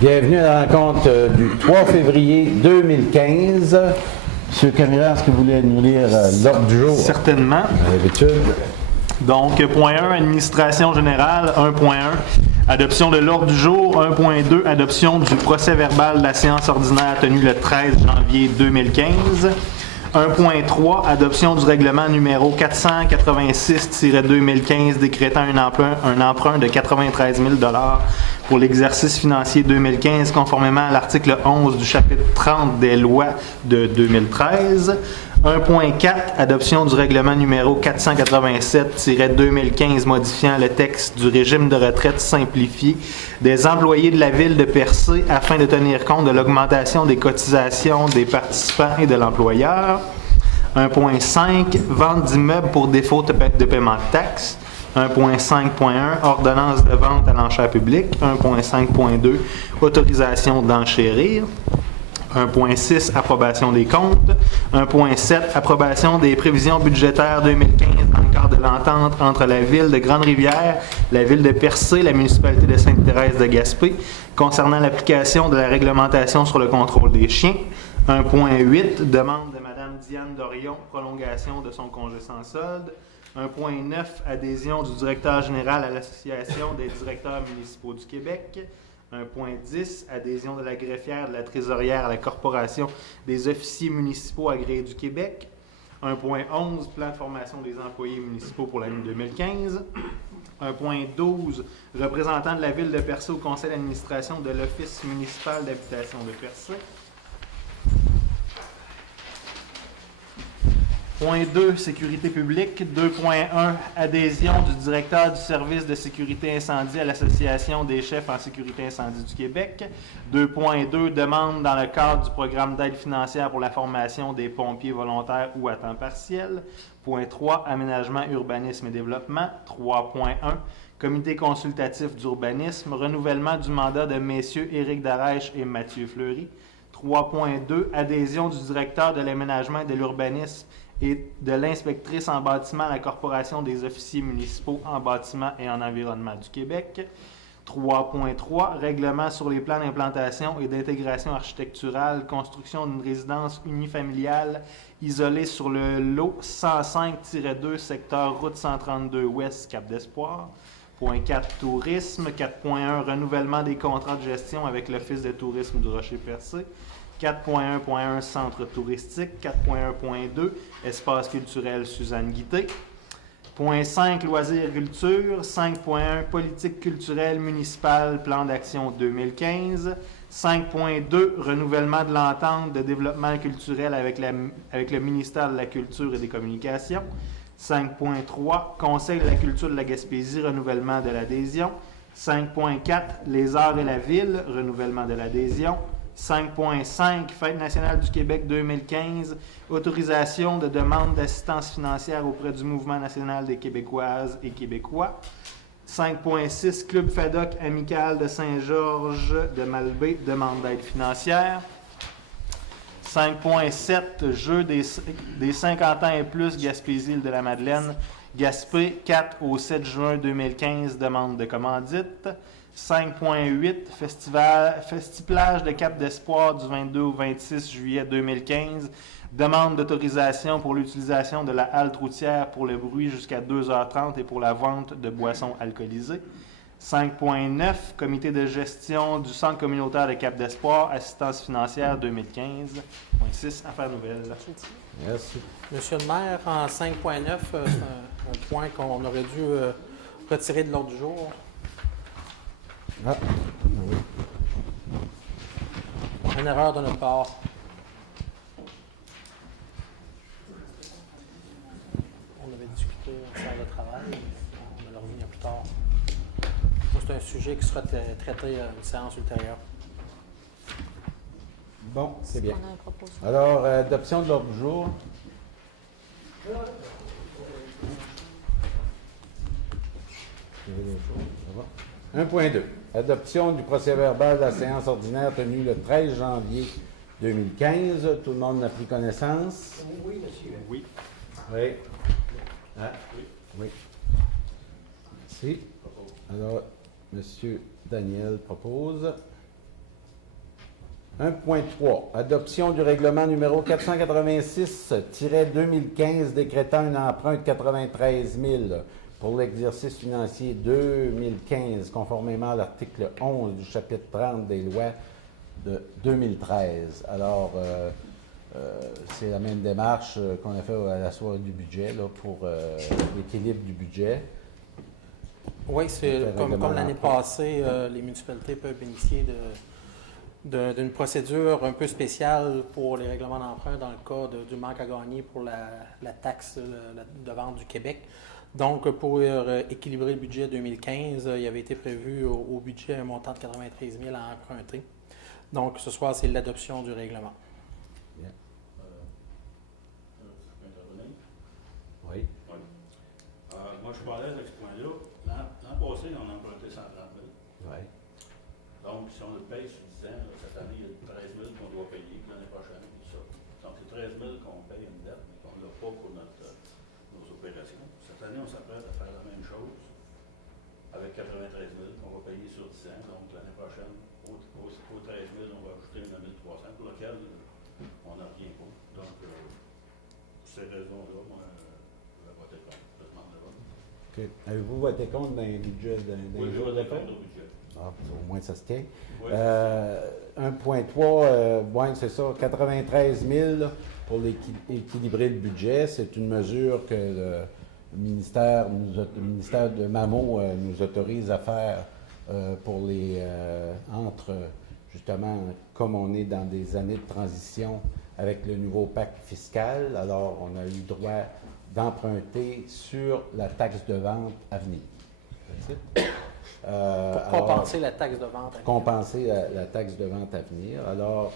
Bienvenue à la rencontre du 3 février 2015. Monsieur Camilla, est-ce que vous voulez nous lire l'ordre du jour? Certainement. À l'habitude. Donc, point 1, administration générale. 1.1, adoption de l'ordre du jour. 1.2, adoption du procès-verbal de la séance ordinaire tenue le 13 janvier 2015. 1.3, adoption du règlement numéro 486-2015 décrétant un emprunt de 93 000 $ pour l'exercice financier 2015 conformément à l'article 11 du chapitre 30 des lois de 2013. 1.4, adoption du règlement numéro 487-2015 modifiant le texte du régime de retraite simplifié des employés de la ville de Percé afin de tenir compte de l'augmentation des cotisations des participants et de l'employeur. 1.5, vente d'immeubles pour défaut de paiement de taxes. 1.5.1, ordonnance de vente à l'enchère publique. 1.5.2, autorisation d'enchérir. 1.6, approbation des comptes. 1.7, approbation des prévisions budgétaires 2015 dans le cadre de l'entente entre la Ville de Grande-Rivière, la Ville de Percé, la municipalité de Sainte-Thérèse de Gaspé, concernant l'application de la réglementation sur le contrôle des chiens. 1.8, demande de Mme Diane Dorion, prolongation de son congé sans solde. 1.9, adhésion du directeur général à l'Association des directeurs municipaux du Québec. 1.10, adhésion de la greffière de la trésorière à la Corporation des officiers municipaux agréés du Québec. 1.11, plan de formation des employés municipaux pour l'année 2015. 1.12, représentant de la Ville de Percé au conseil d'administration de l'Office municipal d'habitation de Percé. Point 2, sécurité publique. 2.1, adhésion du directeur du service de sécurité incendie à l'Association des chefs en sécurité incendie du Québec. 2.2, demande dans le cadre du programme d'aide financière pour la formation des pompiers volontaires ou à temps partiel. Point 3, aménagement, urbanisme et développement. 3.1, comité consultatif d'urbanisme, renouvellement du mandat de messieurs Éric Darèche et Mathieu Fleury. 3.2, adhésion du directeur de l'aménagement et de l'urbanisme et de l'inspectrice en bâtiment à la Corporation des officiers municipaux en bâtiment et en environnement du Québec. 3.3, règlement sur les plans d'implantation et d'intégration architecturale, construction d'une résidence unifamiliale isolée sur le lot 105-2, secteur route 132 ouest, Cap d'Espoir. Point 4, tourisme. 4.1, renouvellement des contrats de gestion avec l'Office de tourisme du Rocher-Percé. 4.1.1, centre touristique. 4.1.2, espace culturel Suzanne Guité. Point 5, loisirs culture. 5.1, politique culturelle municipale, plan d'action 2015. 5.2, renouvellement de l'entente de développement culturel avec le ministère de la Culture et des Communications. 5.3, Conseil de la culture de la Gaspésie, renouvellement de l'adhésion. 5.4, les arts et la ville, renouvellement de l'adhésion. 5.5, Fête nationale du Québec 2015, autorisation de demande d'assistance financière auprès du Mouvement national des Québécoises et Québécois. 5.6, Club FADOC amical de Saint-Georges de Malbaie, demande d'aide financière. 5.7, jeu des 50 ans et plus, Gaspésie-Île-de-la-Madeleine, Gaspé, 4 au 7 juin 2015, demande de commandite. 5.8, Festiplage de Cap d'Espoir du 22 au 26 juillet 2015. Demande d'autorisation pour l'utilisation de la halte routière pour le bruit jusqu'à 2h30 et pour la vente de boissons alcoolisées. 5.9, Comité de gestion du Centre communautaire de Cap d'Espoir, assistance financière 2015. 5.6, Affaires nouvelles. Merci. Monsieur le maire, en 5.9, c'est un point qu'on aurait dû retirer de l'ordre du jour. Ah, oui. Une erreur de notre part. On avait discuté en salle de travail, on va le revenir plus tard. C'est un sujet qui sera traité à une séance ultérieure. Bon, c'est bien. Alors, adoption de l'ordre du jour. Ça va? 1.2. Adoption du procès-verbal de la séance ordinaire tenue le 13 janvier 2015. Tout le monde a pris connaissance? Oui, monsieur. Oui. Oui. Ah, oui. Merci. Alors, M. Daniel propose. 1.3, adoption du règlement numéro 486-2015 décrétant un emprunt de 93 000 pour l'exercice financier 2015, conformément à l'article 11 du chapitre 30 des lois de 2013. Alors, c'est la même démarche qu'on a fait à la soirée du budget là, pour l'équilibre du budget. Oui, c'est Le comme règlement l'année d'emprunt. passée, les municipalités peuvent bénéficier d'une procédure un peu spéciale pour les règlements d'emprunt dans le cas du manque à gagner pour la taxe de vente du Québec. Donc, pour équilibrer le budget 2015, il avait été prévu au budget un montant de 93 000 à emprunter. Donc, ce soir, c'est l'adoption du règlement. Oui. Moi, je suis pas à l'aise avec ce point-là. L'an passé, on a emprunté 130 000. Oui. Donc, si on le paye sur 10 ans, cette année, il y a 13 000 qu'on doit payer, puis l'année prochaine, tout ça. Donc, c'est 13 000 qu'on paye une dette, mais qu'on ne l'a pas pour nos opérations. Cette année, on s'apprête à faire la même chose avec 93 000 qu'on va payer sur 10 ans. Donc, l'année prochaine, au 13 000, on va ajouter une 1 300 pour lequel on n'en revient pas. Donc, pour ces raisons-là, moi, je vais voter contre. Je demande le vote. OK. Avez-vous voté contre dans les budgets Oui, je jours vais de voter fête? contre au budget. Ah, au moins, ça se tient. Oui, 1.3, ouais, c'est ça, 93 000 pour équilibrer le budget. C'est une mesure que le ministère de MAMO nous autorise à faire pour les entre, justement, comme on est dans des années de transition avec le nouveau pacte fiscal, alors on a eu droit d'emprunter sur la taxe de vente à venir. That's it. Pour compenser la taxe de vente. Pour compenser la taxe de vente à venir. Alors,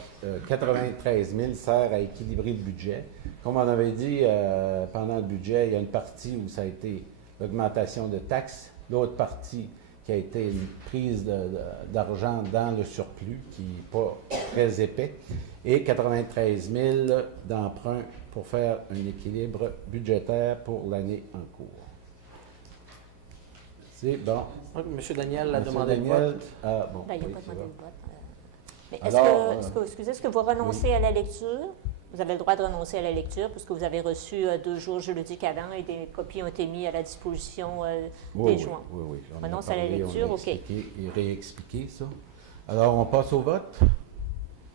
93 000 sert à équilibrer le budget. Comme on avait dit pendant le budget, il y a une partie où ça a été l'augmentation de taxes, l'autre partie qui a été une prise d'argent dans le surplus, qui n'est pas très épais, et 93 000 d'emprunt pour faire un équilibre budgétaire pour l'année en cours. C'est bon. M. Daniel a Monsieur demandé Daniel, le vote. ah, bon, Ben, il n'y a oui, pas c'est demandé bon. le vote. Mais Alors, est-ce que vous renoncez à la lecture? Vous avez le droit de renoncer à la lecture puisque vous avez reçu 2 jours juridiques avant et des copies ont été mises à la disposition Oui, des joints. oui. On a Renonce à la parlé, lecture, on a OK. expliqué et réexpliqué ça. Alors, on passe au vote.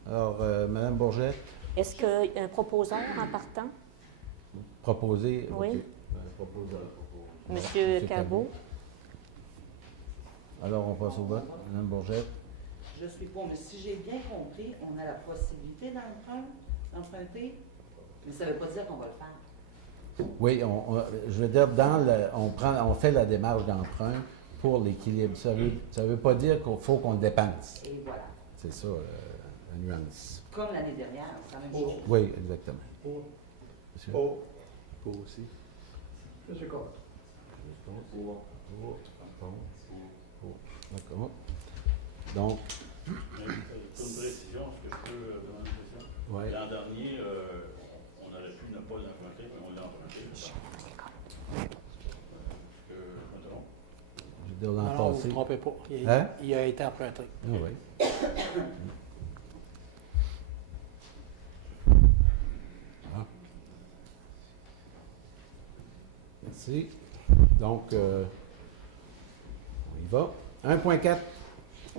Alors, Mme Bourgette, Est-ce qu'il y a un proposeur en partant? proposé. Oui. OK. Proposeur. Monsieur Cabot? Alors, on passe au vote. Mme Bourgette. Je suis pour, mais si j'ai bien compris, on a la possibilité d'emprunter, mais ça ne veut pas dire qu'on va le faire. Oui, je veux dire, on fait la démarche d'emprunt pour l'équilibre. Ça veut pas dire qu'il faut qu'on le dépense. Et voilà. C'est ça, la nuance. Comme l'année dernière, c'est la même chose. Oui, exactement. Monsieur? Pour aussi. Je suis contre. D'accord. Donc, Pour une précision, est-ce que je peux demander une question? ouais. L'an dernier, on aurait pu ne pas l'emprunter, mais on l'a emprunté. Je me trompe? Je veux dire, Non, l'an non, vous ne passé. vous trompez pas. Hein? Il a été emprunté. Ah oui. Ah. Merci. Donc, on y va. 1.4.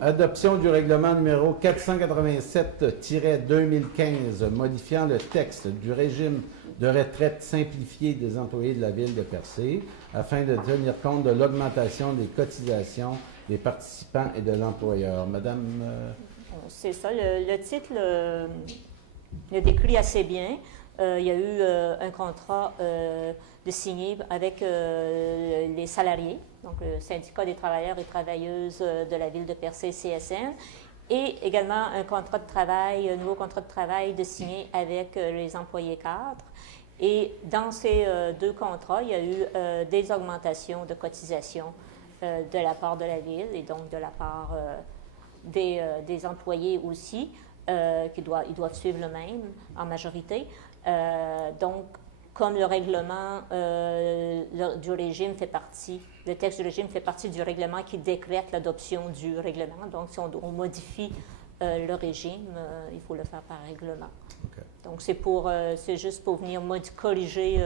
Adoption du règlement numéro 487-2015 modifiant le texte du régime de retraite simplifié des employés de la ville de Percé afin de tenir compte de l'augmentation des cotisations des participants et de l'employeur. Madame, C'est ça, le titre le décrit assez bien. Il y a eu un contrat de signé avec les salariés, donc le syndicat des travailleurs et travailleuses de la ville de Percé, CSN, et également un contrat de travail, un nouveau contrat de travail de signé avec les employés cadres. Et dans ces 2 contrats, il y a eu des augmentations de cotisations de la part de la ville et donc de la part des employés aussi, ils doivent suivre le même en majorité. Donc, comme le règlement du régime fait partie, le texte du régime fait partie du règlement qui décrète l'adoption du règlement. Donc, si on modifie le régime, il faut le faire par règlement. OK. Donc, c'est juste pour venir corriger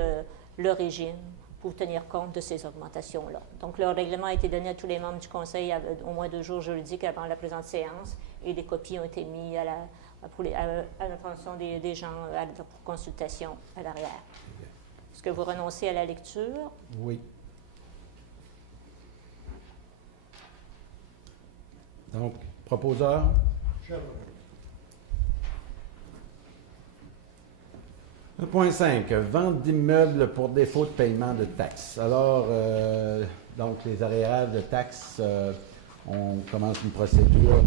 le régime pour tenir compte de ces augmentations-là. Donc, le règlement a été donné à tous les membres du Conseil au moins 2 jours juridiques avant la présente séance et des copies ont été mises à l'attention des gens pour consultation à l'arrière. Est-ce que vous renoncez à la lecture? Oui. Donc, proposeur? Je 1.5, vente d'immeubles pour défaut de paiement de taxes. Alors, donc, les arriérages de taxes, on commence une procédure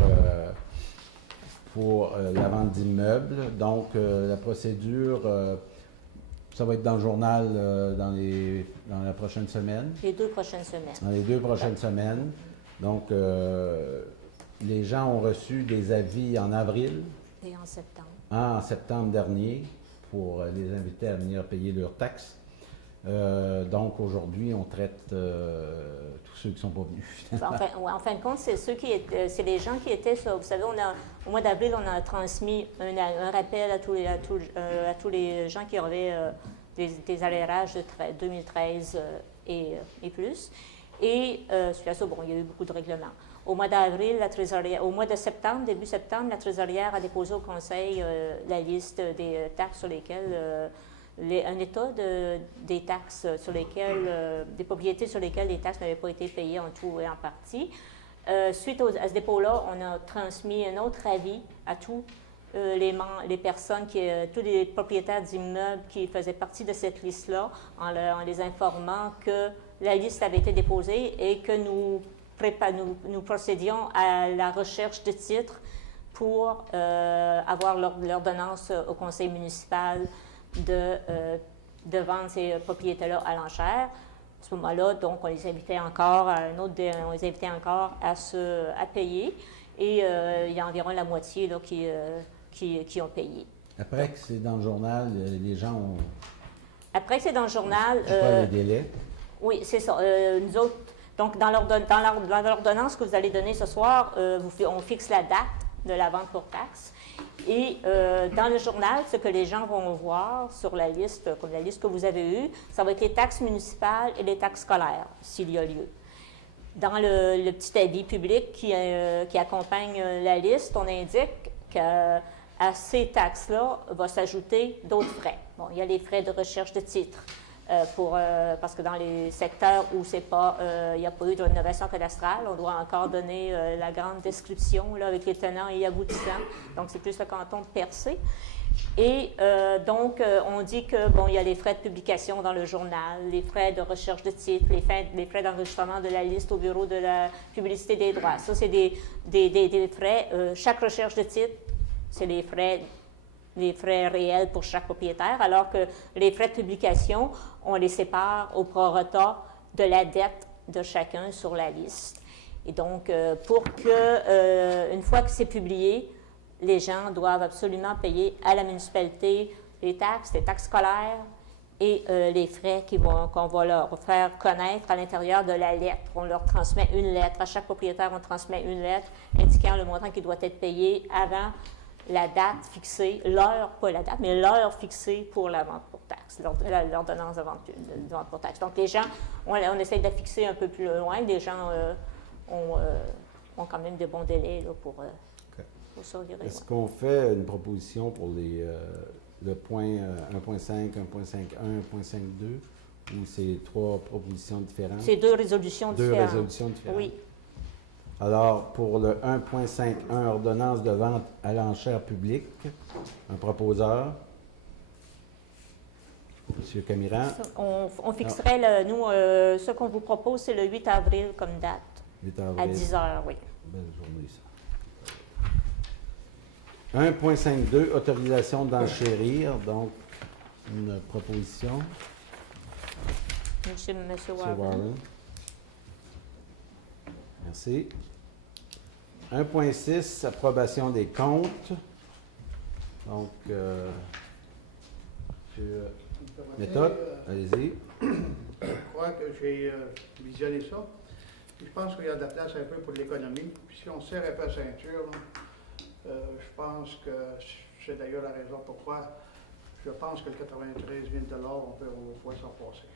pour la vente d'immeubles. Donc, la procédure, ça va être dans le journal dans la prochaine semaine. Les 2 prochaines semaines. Dans les 2 prochaines semaines. Donc, les gens ont reçu des avis en avril, Et en septembre. en septembre dernier, pour les inviter à venir payer leurs taxes. Donc, aujourd'hui, on traite tous ceux qui ne sont pas venus. En fin de compte, c'est les gens qui étaient sur. Vous savez, au mois d'avril, on a transmis un rappel à tous les gens qui avaient des arrérages de 2013 et plus. Et suite à ça, bon, il y a eu beaucoup de règlements. Au mois d'avril, au mois de septembre, début septembre, la trésorière a déposé au Conseil la liste des taxes sur lesquelles, un état des taxes sur lesquelles, des propriétés sur lesquelles les taxes n'avaient pas été payées en tout et en partie. Suite à ce dépôt-là, on a transmis un autre avis à tous les personnes, tous les propriétaires d'immeubles qui faisaient partie de cette liste-là, en les informant que la liste avait été déposée et que nous procédions à la recherche de titres pour avoir l'ordonnance au conseil municipal de vendre ces propriétés-là à l'enchère. À ce moment-là, donc, on les invitait encore à à payer. Et il y a environ la moitié là, qui ont payé. Après que c'est dans le journal, les gens ont... Après que c'est dans le journal... pas le délai. Oui, c'est ça. Nous autres, donc dans l'ordonnance que vous allez donner ce soir, on fixe la date de la vente pour taxe. Et dans le journal, ce que les gens vont voir sur la liste, comme la liste que vous avez eue, ça va être les taxes municipales et les taxes scolaires, s'il y a lieu. Dans le petit avis public qui accompagne la liste, on indique qu'à ces taxes-là va s'ajouter d'autres frais. Bon, il y a les frais de recherche de titres. Parce que dans les secteurs où il n'y a pas eu de rénovation cadastrale, on doit encore donner la grande description là, avec les tenants et aboutissants. Donc, c'est plus le canton de Percé. Et donc, on dit que il y a les frais de publication dans le journal, les frais de recherche de titres, les frais d'enregistrement de la liste au bureau de la publicité des droits. Ça, c'est des frais. Chaque recherche de titre, c'est les frais réels pour chaque propriétaire, alors que les frais de publication, on les sépare au prorata de la dette de chacun sur la liste. Et donc, pour que, une fois que c'est publié, les gens doivent absolument payer à la municipalité les taxes scolaires et les frais qu'on va leur faire connaître à l'intérieur de la lettre. On leur transmet une lettre. À chaque propriétaire, on transmet une lettre indiquant le montant qui doit être payé avant la date fixée, l'heure, pas la date, mais l'heure fixée pour la vente pour taxe, l'ordonnance de vente pour taxe. Donc, les gens, on essaie de la fixer un peu plus loin. Les gens ont quand même de bons délais là, pour ça, je dirais. Est-ce qu'on fait une proposition pour le point 1.5, 1.51, 1.52, ou c'est 3 propositions différentes? C'est 2 résolutions différentes. 2 résolutions différentes. Oui. Alors, pour le 1.51, ordonnance de vente à l'enchère publique, un proposeur, M. Camiran. On fixerait, ce qu'on vous propose, c'est le 8 avril comme date. 8 avril. À 10 heures, oui. Belle journée, ça. 1.52, autorisation d'enchérir. Donc, une proposition. Monsieur M. Warren. Warren. Merci. 1.6, approbation des comptes. Donc, méthode, allez-y. Je crois que j'ai visionné ça. Puis je pense qu'il y a de la place un peu pour l'économie. Puis si on serre un peu la ceinture, Je pense que c'est d'ailleurs la raison pourquoi je pense que le 93 000 on peut au fois s'en passer.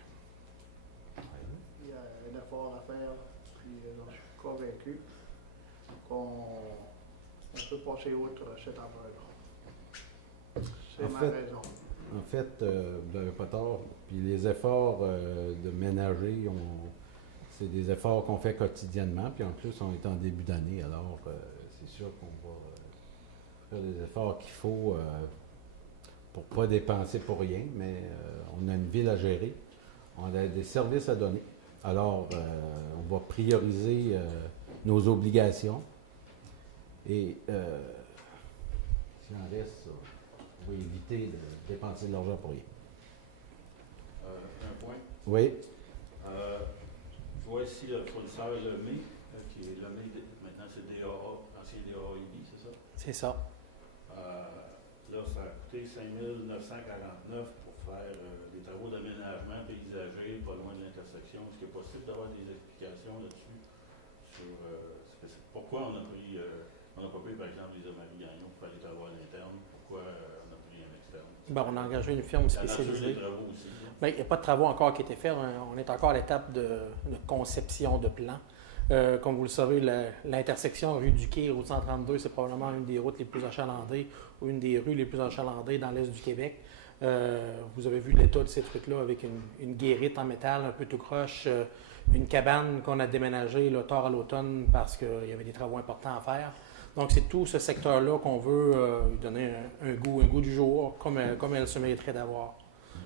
Il y a un effort à faire, puis je suis convaincu qu'on peut passer outre cet emprunt-là. C'est En ma fait, raison. En fait, vous n'avez pas tort. Puis les efforts de ménager, c'est des efforts qu'on fait quotidiennement. Puis en plus, on est en début d'année, alors c'est sûr qu'on va faire les efforts qu'il faut pour ne pas dépenser pour rien. Mais on a une ville à gérer, on a des services à donner. Alors, on va prioriser nos obligations. Et s'il en reste, on va éviter de dépenser de l'argent pour rien. Un point. Oui, Je vois ici le fournisseur Lemay, qui est Lemay, maintenant c'est DAA, ancien DAA-IB, c'est ça? C'est ça. Là, ça a coûté 5 949 pour faire des travaux d'aménagement paysager pas loin de l'intersection. Est-ce qu'il est possible d'avoir des explications là-dessus? Pourquoi on a pris, on n'a pas pris par exemple les Marie Gagnon pour faire des travaux à l'interne? Pourquoi on a pris un externe? Ben, on a engagé une firme La nature spécialisée. des travaux aussi. Là. Ben, il n'y a pas de travaux encore qui ont été faits. On est encore à l'étape de conception de plan. Comme vous le savez, l'intersection rue du Quai, route 132, c'est probablement une des routes les plus achalandées ou une des rues les plus achalandées dans l'est du Québec. Vous avez vu l'état de ces trucs-là avec une guérite en métal un peu tout croche, une cabane qu'on a déménagée là, tard à l'automne parce qu'il y avait des travaux importants à faire. Donc, c'est tout ce secteur-là qu'on veut lui donner un goût du jour, comme elle se mériterait d'avoir.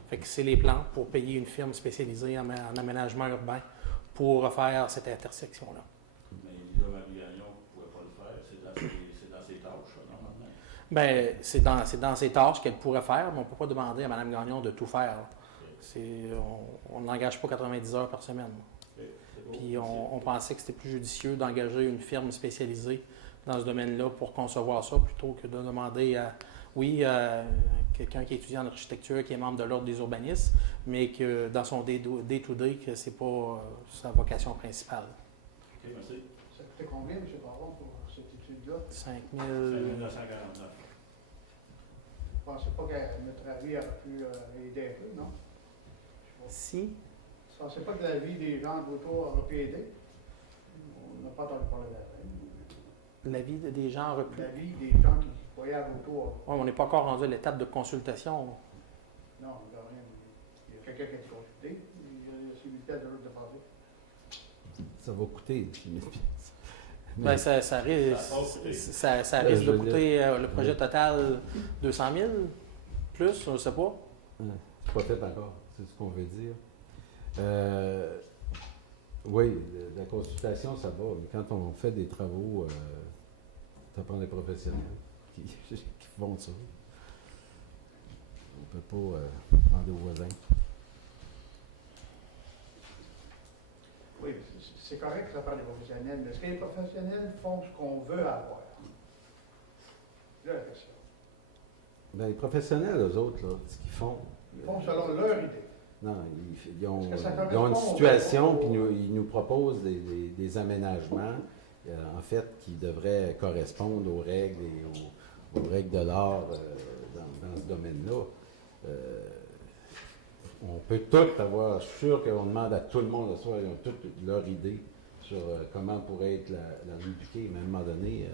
Fait que c'est les plans pour payer une firme spécialisée en aménagement urbain pour refaire cette intersection-là. Mais Lisa Marie-Gagnon ne pouvait pas le faire. C'est dans ses tâches, ça, normalement. Bien, c'est dans ses tâches qu'elle pourrait faire, mais on ne peut pas demander à Mme Gagnon de tout faire. On n'engage pas 90 heures par semaine. Okay, Puis on pensait que c'était plus judicieux d'engager une firme spécialisée dans ce domaine-là pour concevoir ça, plutôt que de demander à, quelqu'un qui est étudiant en architecture, qui est membre de l'Ordre des urbanistes, mais que dans son day-to-day, que ce n'est pas sa vocation principale. OK, merci. Ça coûtait combien, M. Baron, pour cette étude-là? 5 5 000... 949. Vous ne pensez pas qu'à notre avis aurait pu aider un peu, non? Si? Vous ne pensez pas que l'avis des gens autour aurait pu aider? On n'a pas entendu parler de la peine. L'avis des gens aurait pu... L'avis des gens qui voyaient autour. Ouais, on n'est pas encore rendu à l'étape de consultation. Non, il n'y a rien. Il y a quelqu'un qui a été consulté. Il y a la possibilité à de passer. ça va coûter 10 000 piastres. Ben, ça risque de coûter le projet total 200 000, plus, on ne sait pas. C'est pas fait encore, c'est ce qu'on veut dire. Oui, la consultation, ça va, mais quand on fait des travaux, ça prend des professionnels qui font ça. On ne peut pas demander aux voisins. Oui, c'est correct que ça parle des professionnels, mais est-ce que les professionnels font ce qu'on veut avoir? C'est là la question. Ben, les professionnels, eux autres, là, ce qu'ils font. Ils font selon leur idée. Non, ils ont Est-ce que ça une correspond situation, au- puis ils nous proposent des aménagements, en fait, qui devraient correspondre aux règles et aux règles de l'art dans ce domaine-là. On peut tout avoir, je suis sûr qu'on demande à tout le monde de soi, ils ont toutes leur idée sur comment pourrait être la rue du Quai, mais à un moment donné,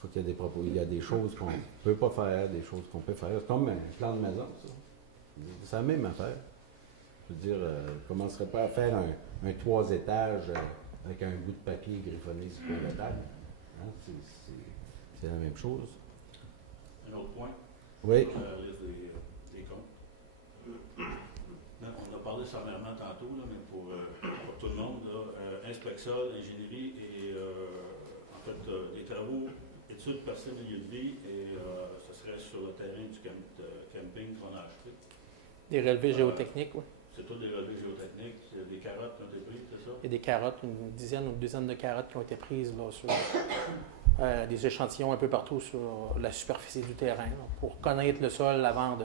faut qu'il y a des propos, il y a des choses qu'on ne peut pas faire, des choses qu'on peut faire. C'est comme un plan de maison, ça. C'est la même affaire. Je veux dire, on ne commencerait pas à faire un 3 étages avec un bout de papier griffonné sur la table. Hein? C'est la même chose. Un autre point. Oui. Sur la liste des comptes. On a parlé sommairement tantôt, là, mais pour tout le monde, là, Inspexol, ingénierie et en fait des travaux, études partielles milieu de vie et ce serait sur le terrain du camping qu'on a acheté. Des relevés géotechniques, oui. C'est tout des relevés géotechniques, il y a des carottes qui ont été prises, c'est ça? Il y a des carottes, une dizaine ou une douzaine de carottes qui ont été prises là, sur des échantillons un peu partout sur la superficie du terrain là, pour connaître le sol avant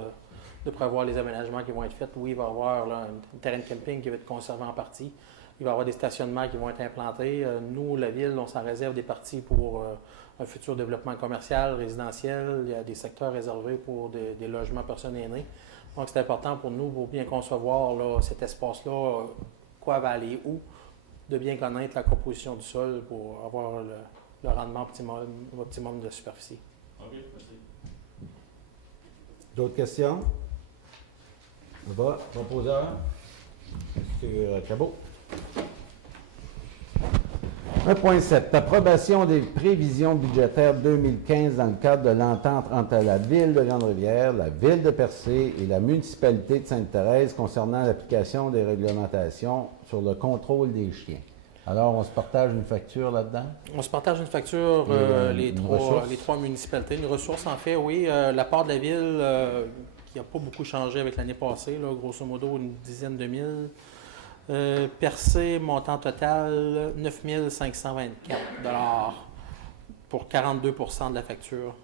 de prévoir les aménagements qui vont être faits. Oui, il va y avoir là, un terrain de camping qui va être conservé en partie. Il va y avoir des stationnements qui vont être implantés. Nous, la ville, on s'en réserve des parties pour un futur développement commercial, résidentiel. Il y a des secteurs réservés pour des logements personnes aînées. Donc, c'est important pour nous, pour bien concevoir là, cet espace-là, quoi va aller où, de bien connaître la composition du sol pour avoir le rendement optimum de superficie. OK, merci. D'autres questions? On va, proposeur? M. Cabot. 1.7. Approbation des prévisions budgétaires 2015 dans le cadre de l'entente entre la Ville de Grande-Rivière, la Ville de Percé et la municipalité de Sainte-Thérèse concernant l'application des réglementations sur le contrôle des chiens. Alors, on se partage une facture là-dedans? On se partage une facture, les trois municipalités. Une ressource, en fait, oui. La part de la ville, qui n'a pas beaucoup changé avec l'année passée, là, grosso modo une dizaine de mille. Percé, montant total, 9 524 $ pour 42 % de la facture.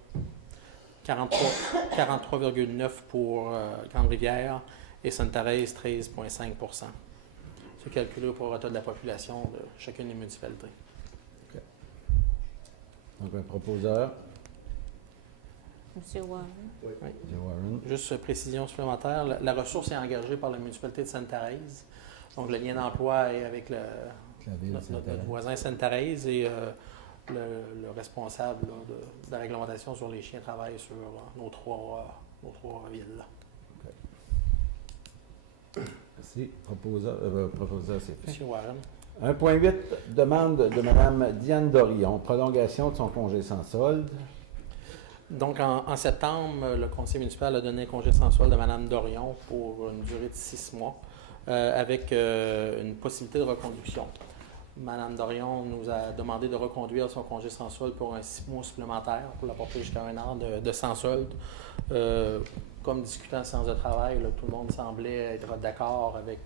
43,9 % pour Grande-Rivière et Sainte-Thérèse, 13,5 %. C'est calculé au prorata de la population de chacune des municipalités. Donc, un proposeur. M. Warren. M. Warren. Juste précision supplémentaire, la ressource est engagée par la municipalité de Sainte-Thérèse. Donc, le lien d'emploi est avec La ville de notre Sainte-Thérèse. voisin Sainte-Thérèse et le responsable là, de la réglementation sur les chiens travaille sur nos trois villes. Là. Merci. Proposeur, c'est fait. Monsieur Warren. 1.8. Demande de Mme Diane Dorion. Prolongation de son congé sans solde. Donc, en septembre, le conseil municipal a donné un congé sans solde de Mme Dorion pour une durée de 6 mois. Avec une possibilité de reconduction. Mme Dorion nous a demandé de reconduire son congé sans solde pour un 6 mois supplémentaire, pour la porter jusqu'à 1 an de sans solde. Comme discutant en séance de travail, là, tout le monde semblait être d'accord avec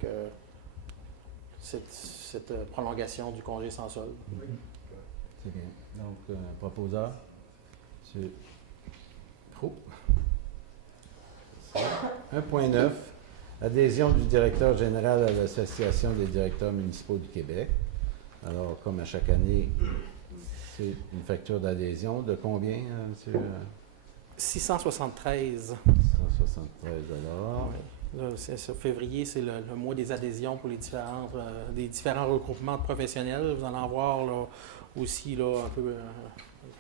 cette prolongation du congé sans solde. C'est bien. Donc, proposeur, M. Croux. 1.9. Adhésion du directeur général à l'Association des directeurs municipaux du Québec. Alors, comme à chaque année, c'est une facture d'adhésion de combien, M. 673. 173 $. Là, février, c'est le mois des adhésions pour les différents regroupements de professionnels. Vous allez en voir là, aussi là, un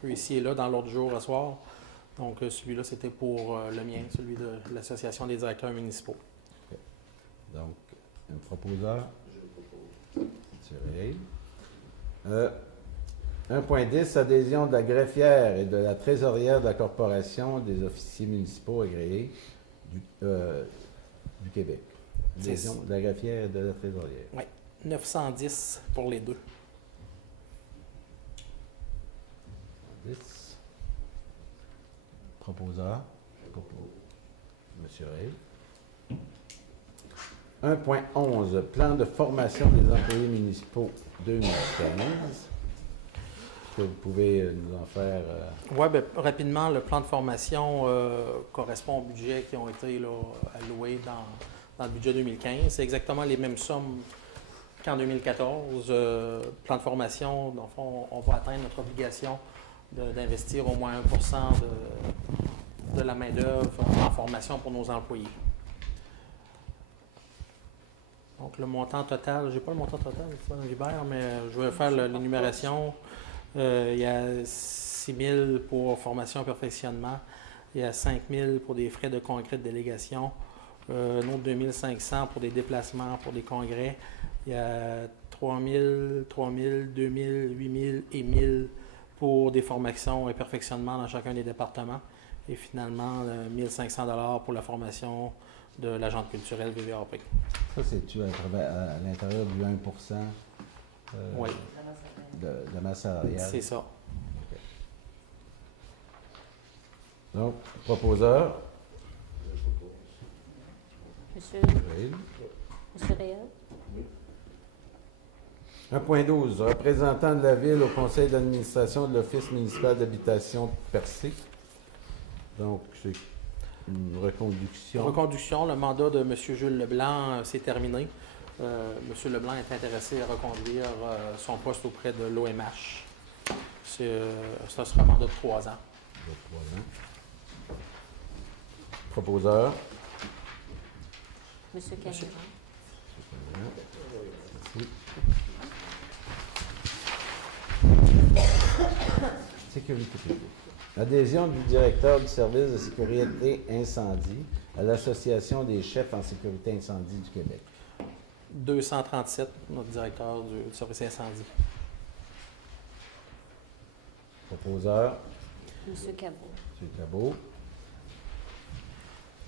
peu ici et là dans l'autre jour à soir. Donc, celui-là, c'était pour le mien, celui de l'Association des directeurs municipaux. Donc, un proposeur. Je propose. M. Ray. 1.10. Adhésion de la greffière et de la trésorière de la Corporation des officiers municipaux agréés du Québec. Adhésion de la greffière et de la trésorière. Oui, 910 pour les deux. 10. Proposeur. M. Ray. 1.11. Plan de formation des employés municipaux 2015. Est-ce que vous pouvez nous en faire... Oui, bien, rapidement, le plan de formation correspond aux budgets qui ont été là, alloués dans le budget 2015. C'est exactement les mêmes sommes qu'en 2014. Plan de formation, dans le fond, on va atteindre notre obligation d'investir au moins 1% de la main-d'œuvre en formation pour nos employés. Donc, le montant total, je n'ai pas le montant total, c'est pas dans l'hiver, mais je vais faire l'énumération. Il y a 6 000 pour formation et perfectionnement. Il y a 5 000 pour des frais de congrès de délégation. Un autre 2 500 pour des déplacements, pour des congrès. Il y a 3 000, 2 000, 8 000 et 1 000 pour des formations et perfectionnements dans chacun des départements. Et finalement, 1 500 $ pour la formation de l'agente culturelle VVAP. Ça, c'est-tu à l'intérieur du 1% Oui, de la masse salariale? c'est ça. Donc, proposeur. Je propose. Monsieur, Oui. Monsieur Réal. 1.12. Représentant de la Ville au conseil d'administration de l'Office municipal d'habitation de Percé. Donc, c'est une reconduction. Reconduction, le mandat de M. Jules Leblanc s'est terminé. M. Leblanc est intéressé à reconduire son poste auprès de l'OMH. Ça sera un mandat de 3 ans. De 3 ans. Proposeur. Monsieur Cameron. Merci. Sécurité publique. Adhésion du directeur du service de sécurité incendie à l'Association des chefs en sécurité incendie du Québec. 237, notre directeur du service incendie. Proposeur. Monsieur Cabot. M. Cabot.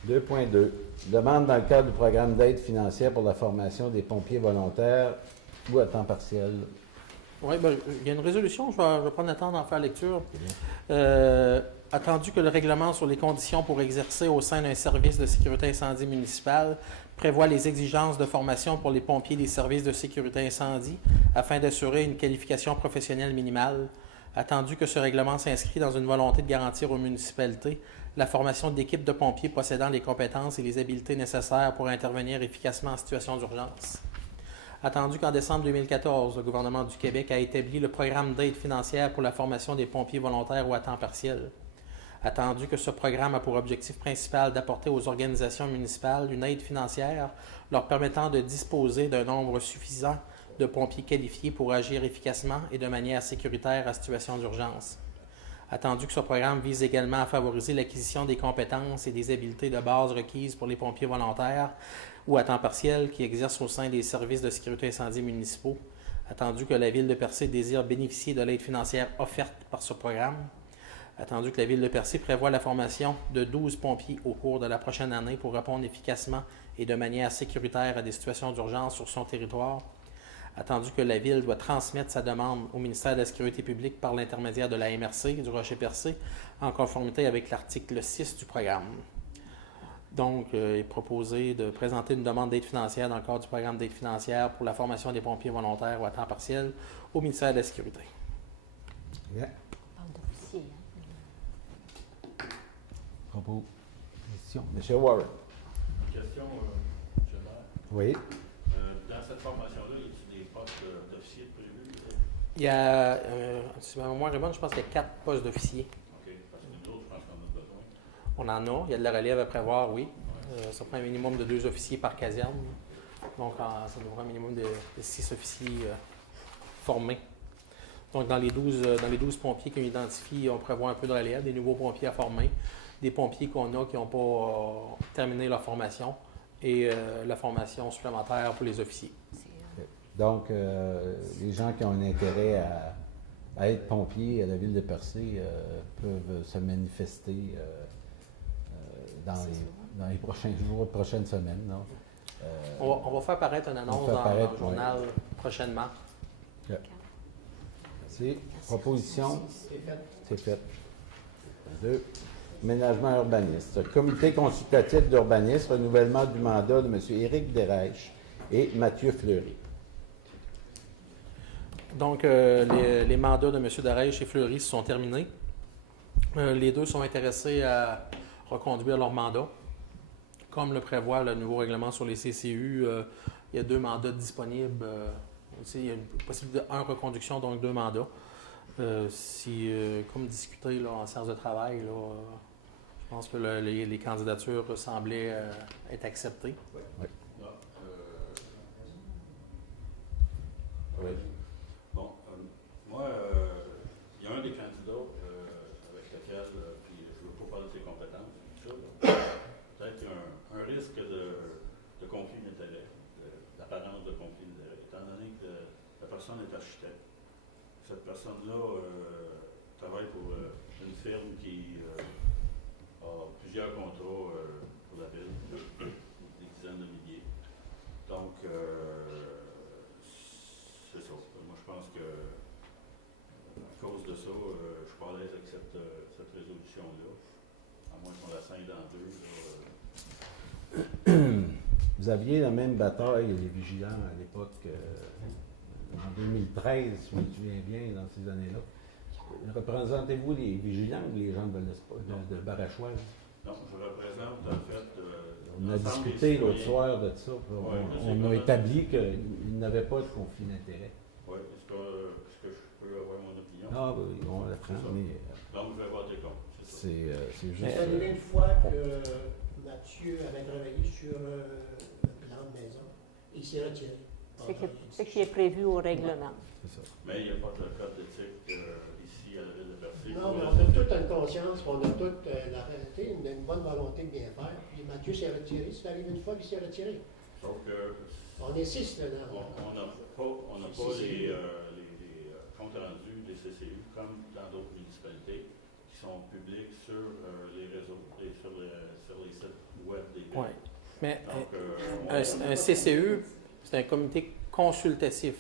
2.2. Demande dans le cadre du programme d'aide financière pour la formation des pompiers volontaires ou à temps partiel. Oui, il y a une résolution, je vais prendre le temps d'en faire lecture. Attendu que le règlement sur les conditions pour exercer au sein d'un service de sécurité incendie municipal prévoit les exigences de formation pour les pompiers des services de sécurité incendie afin d'assurer une qualification professionnelle minimale. Attendu que ce règlement s'inscrit dans une volonté de garantir aux municipalités la formation d'équipes de pompiers possédant les compétences et les habiletés nécessaires pour intervenir efficacement en situation d'urgence. Attendu qu'en décembre 2014, le gouvernement du Québec a établi le programme d'aide financière pour la formation des pompiers volontaires ou à temps partiel. Attendu que ce programme a pour objectif principal d'apporter aux organisations municipales une aide financière leur permettant de disposer d'un nombre suffisant de pompiers qualifiés pour agir efficacement et de manière sécuritaire en situation d'urgence. Attendu que ce programme vise également à favoriser l'acquisition des compétences et des habiletés de base requises pour les pompiers volontaires ou à temps partiel qui exercent au sein des services de sécurité incendie municipaux. Attendu que la Ville de Percé désire bénéficier de l'aide financière offerte par ce programme. Attendu que la Ville de Percé prévoit la formation de 12 pompiers au cours de la prochaine année pour répondre efficacement et de manière sécuritaire à des situations d'urgence sur son territoire. Attendu que la Ville doit transmettre sa demande au ministère de la Sécurité publique par l'intermédiaire de la MRC du Rocher-Percé en conformité avec l'article 6 du programme. Donc, il est proposé de présenter une demande d'aide financière dans le cadre du programme d'aide financière pour la formation des pompiers volontaires ou à temps partiel au ministère de la Sécurité. Yeah. On parle d'officier, hein? Proposition. M. Warren. Question, M. Maire. Oui. Dans cette formation-là, y a-t-il des postes d'officiers prévus? Il y a, si ma mémoire est bonne, je pense qu'il y a 4 postes d'officiers. OK, parce que nous autres, je pense qu'on a besoin. On en a. Il y a de la relève à prévoir, oui. Ça prend un minimum de 2 officiers par caserne. Donc, ça nous prend un minimum de 6 officiers formés. Donc, dans les 12 pompiers qu'on identifie, on prévoit un peu de relève, des nouveaux pompiers à former, des pompiers qu'on a qui n'ont pas terminé leur formation et la formation supplémentaire pour les officiers. Donc, les gens qui ont un intérêt à être pompiers à la Ville de Percé peuvent se manifester dans les prochains jours, prochaines semaines. Non? On va faire paraître une annonce dans le journal prochainement. Merci. Proposition. C'est fait. 2. Ménagement urbaniste. Comité consultatif d'urbanisme, renouvellement du mandat de M. Éric Desrèches et Mathieu Fleury. Donc, les mandats de M. Desrèches et Fleury se sont terminés. Les deux sont intéressés à reconduire leur mandat. Comme le prévoit le nouveau règlement sur les CCU, il y a 2 mandats disponibles. Il y a une possibilité de 1 reconduction, donc 2 mandats. Comme discuté là, en séance de travail, là, je pense que les candidatures semblaient être acceptées. Oui. Oui. Bon, moi, il y a un des candidats avec lequel, puis je ne veux pas parler de ses compétences, tout ça, peut-être qu'il y a un risque de conflit d'intérêt, d'apparence de conflit d'intérêt, étant donné que la personne est architecte. Cette personne-là travaille pour une firme qui a plusieurs contrats pour la ville, des dizaines de milliers. Donc, c'est ça. Moi, je pense que, à cause de ça, je suis pas à l'aise avec cette résolution-là. À moins qu'on la scinde en 2. Vous aviez la même bataille, les vigilants, à l'époque, en 2013, je me souviens bien, dans ces années-là. Représentez-vous les vigilants ou les gens de Barachoise? Non, je représente, en fait, On a L'ensemble discuté des l'autre citoyens. soir de ça. puis Ouais, je sais on a comment- établi qu'il n'avait pas de conflit d'intérêt. Oui, est-ce que je peux avoir mon opinion? Ah oui, on la prend, C'est ça. mais Donc, je vais voter contre, c'est ça. c'est juste... C'est arrivé une fois que Mathieu avait travaillé sur le plan de maison. Il s'est retiré. Ce qui est prévu au règlement. c'est ça. Mais il n'y a pas de code d'éthique ici à la ville de Percé. Non, mais on a toute une conscience, on a toute la réalité, une bonne volonté de bien faire. Puis Mathieu s'est retiré. C'est arrivé une fois qu'il s'est retiré. Sauf que On est 6 là. on n'a pas les comptes rendus des CCU comme dans d'autres municipalités qui sont publics sur les réseaux et sur les sites web des villes. Ouais. Mais Donc, un CCU, c'est un comité consultatif.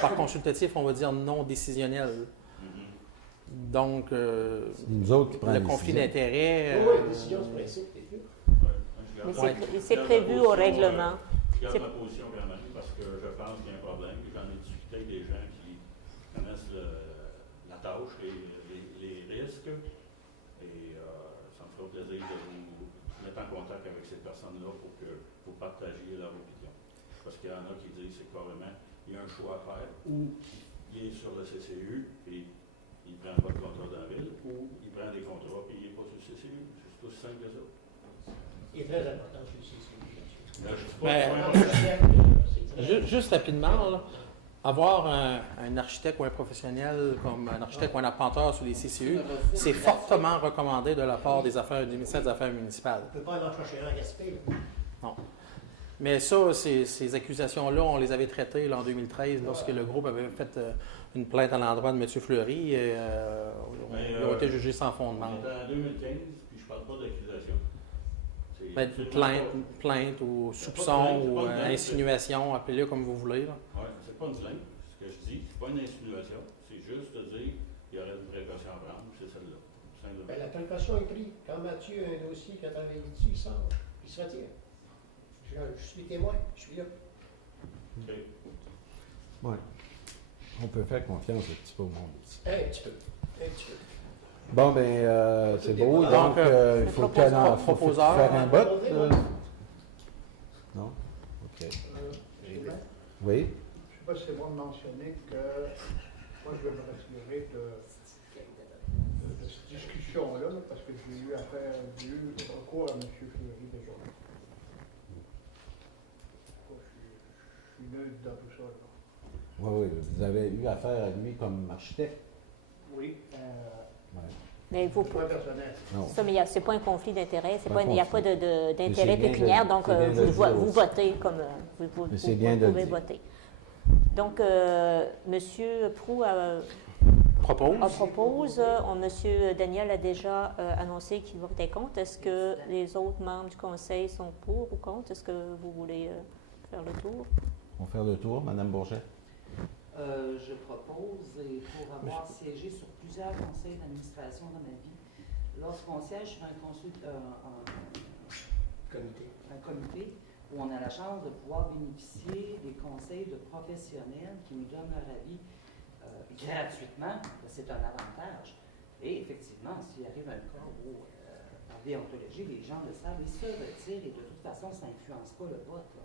Par consultatif, on va dire non décisionnel. mhm. Donc, C'est nous autres qui prenons le les conflit décisions. d'intérêt. Oui, décision, c'est principe, c'est sûr. Ouais, je Mais garde- Ouais. c'est je garde prévu ma au position, règlement. Je garde C'est- ma position quand même parce que je pense qu'il y a un problème. J'en ai discuté avec des gens qui connaissent la tâche, les risques. Et ça me fera plaisir de vous mettre en contact avec ces personnes-là pour que vous partagiez leur opinion. Parce qu'il y en a qui disent c'est carrément, il y a un choix à faire, ou il est sur le CCU et il ne prend pas de contrat dans la ville, ou il prend des contrats et il n'est pas sur le CCU. C'est aussi simple que ça. Il est très important celui-ci. Là, je dis Ben, pas Juste rapidement, là, avoir un architecte ou un professionnel comme un architecte ou un arpenteur sur les CCU, c'est fortement recommandé de la part du ministère des Affaires municipales. On ne peut pas aller en chercher un à Gaspé. Non. Mais ça, ces accusations-là, on les avait traitées là, en 2013 lorsque le groupe avait fait une plainte à l'endroit de M. Fleury. Et, ils ont été jugés sans fondement. On est en 2015, puis je ne parle pas d'accusation. C'est Ben, absolument plainte ou C'est pas soupçon une plainte, c'est ou pas une plainte. insinuation, appelez-le comme vous voulez. Là. Oui, c'est pas une plainte. Ce que je dis, c'est pas une insinuation. C'est juste de dire qu'il y aurait une précaution à prendre, c'est celle-là. Simplement. Ben, la précaution est prise. Quand Mathieu a un dossier qui a travaillé dessus, il sort, il se retire. Je suis témoin, je suis là. OK. Ouais. On peut faire confiance un petit peu au monde aussi. Un petit peu. Un petit peu. Bon, ben, c'est beau. Donc, Donc, il le faut proposeur. faire un vote. Non? OK. Sylvain, Oui? je ne sais pas si c'est bon de mentionner que moi, je vais me retirer de cette discussion-là, parce que j'ai eu recours à M. Fleury déjà. Je suis neutre dans tout ça. Là. Oui, oui. Vous avez eu affaire à lui comme architecte? Oui. Ouais. Mais vous, Pas personnel. Non. ça, mais c'est pas un conflit d'intérêt. C'est Pas pas, un il n'y a pas conflit. d'intérêt Mais c'est bien pécuniaire, de- donc c'est bien de le vous dire aussi. votez comme vous Mais c'est bien de le pouvez dire. voter. Donc, M. Proux propose. M. Daniel a déjà annoncé qu'il votait contre. Est-ce que les autres membres du conseil sont pour ou contre? Est-ce que vous voulez faire le tour? On va faire le tour, Mme Bourget. Je propose, et pour avoir siégé sur plusieurs conseils d'administration dans ma vie, lorsqu'on siège sur un comité où on a la chance de pouvoir bénéficier des conseils de professionnels qui nous donnent leur avis gratuitement, ben, c'est un avantage. Et effectivement, s'il arrive un cas où, par déontologie, les gens le savent, ils se retirent et de toute façon, ça n'influence pas le vote. Là.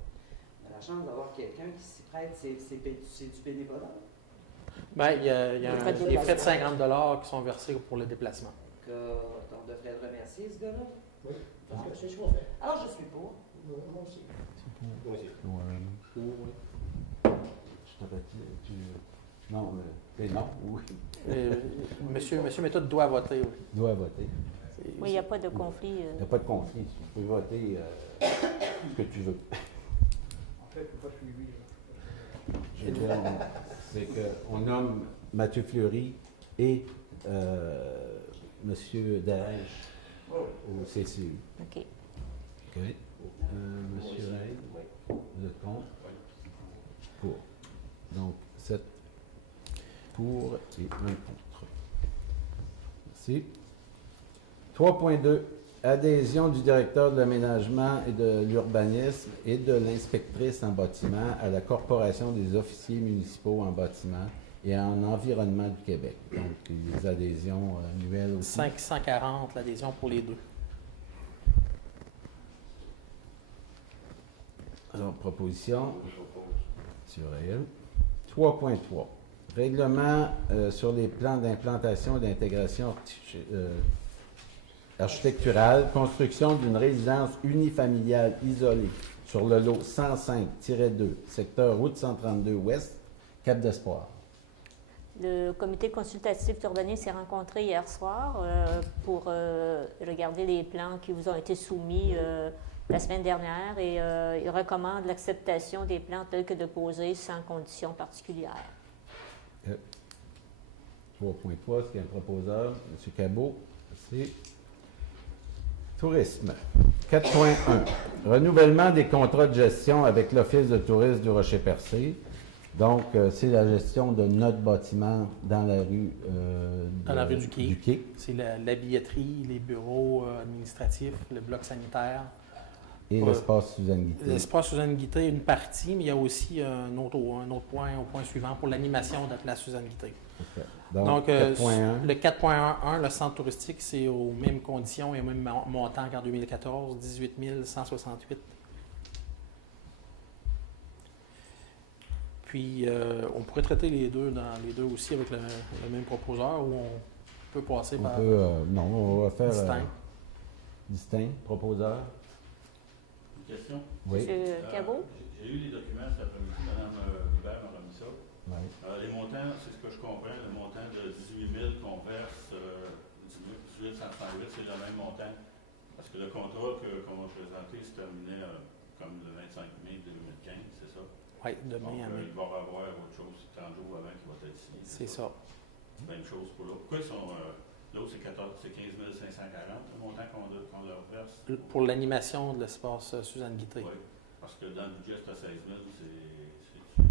On a la chance d'avoir quelqu'un qui s'y prête, c'est du bénévolat. Ben, il y a Les frais de des frais de déplacement. 50 qui sont versés pour le déplacement. On devrait le remercier, ce gars-là. Oui, parce que c'est ce qu'on fait. Alors, je suis pour. Moi aussi. Moi aussi. Je t'avais dit, non, mais non, oui. Monsieur Méthode doit voter. Oui. Il doit voter. Oui, il n'y a pas de conflit. Il n'y a pas de conflit. Tu peux voter ce que tu veux. En fait, je n'ai pas suivi. Là. Je veux dire, c'est qu'on nomme Mathieu Fleury et M. Daesh au CCU. OK. OK. Monsieur Ray, vous êtes contre? Pour. Donc, 7 pour et 1 contre. Merci. 3.2. Adhésion du directeur de l'aménagement et de l'urbanisme et de l'inspectrice en bâtiment à la Corporation des officiers municipaux en bâtiment et en environnement du Québec. Donc, les adhésions annuelles aussi. 540 l'adhésion pour les deux. Donc, proposition. Sur elle. 3.3. Règlement sur les plans d'implantation et d'intégration architecturale, construction d'une résidence unifamiliale isolée sur le lot 105-2, secteur route 132 ouest, Cap d'Espoir. Le comité consultatif d'urbanisme s'est rencontré hier soir pour regarder les plans qui vous ont été soumis la semaine dernière et il recommande l'acceptation des plans tels que déposés sans conditions particulières. 3.3, ce qu'il y a un proposeur, M. Cabot, c'est tourisme. 4.1, renouvellement des contrats de gestion avec l'Office de tourisme du Rocher-Percé. Donc, c'est la gestion de notre bâtiment dans la rue, Dans la rue du Quai. du Quai. C'est la billetterie, les bureaux administratifs, le bloc sanitaire. Et l'espace Suzanne Guitté. L'espace Suzanne Guitté, une partie, mais il y a aussi un autre point au point suivant pour l'animation de la Suzanne Guitté. Okay. Donc, 4.1. Le 4.1, le centre touristique, c'est aux mêmes conditions et au même montant qu'en 2014, 18 168. Puis, on pourrait traiter les deux aussi avec le même proposeur ou on peut passer par Non, on va faire distinct. distinct, proposeur. Une question? Oui. Monsieur Cabot? J'ai eu les documents cet après-midi, Mme Hubert m'a remis ça. Oui. Les montants, c'est ce que je comprends, le montant de 18 000 qu'on verse, 18 138, c'est le même montant. Parce que le contrat qu'on m'a présenté se terminait comme le 25 mai 2015, c'est ça? Oui, de mai à mai. Il va y avoir autre chose 30 jours avant qu'il va être signé. C'est ça. Même chose pour l'autre. Pourquoi ils sont. L'autre, c'est 15 540, le montant qu'on leur verse? Pour l'animation de l'espace Suzanne Guitté. Oui. Parce que dans le budget, c'était 16 000, c'est-tu.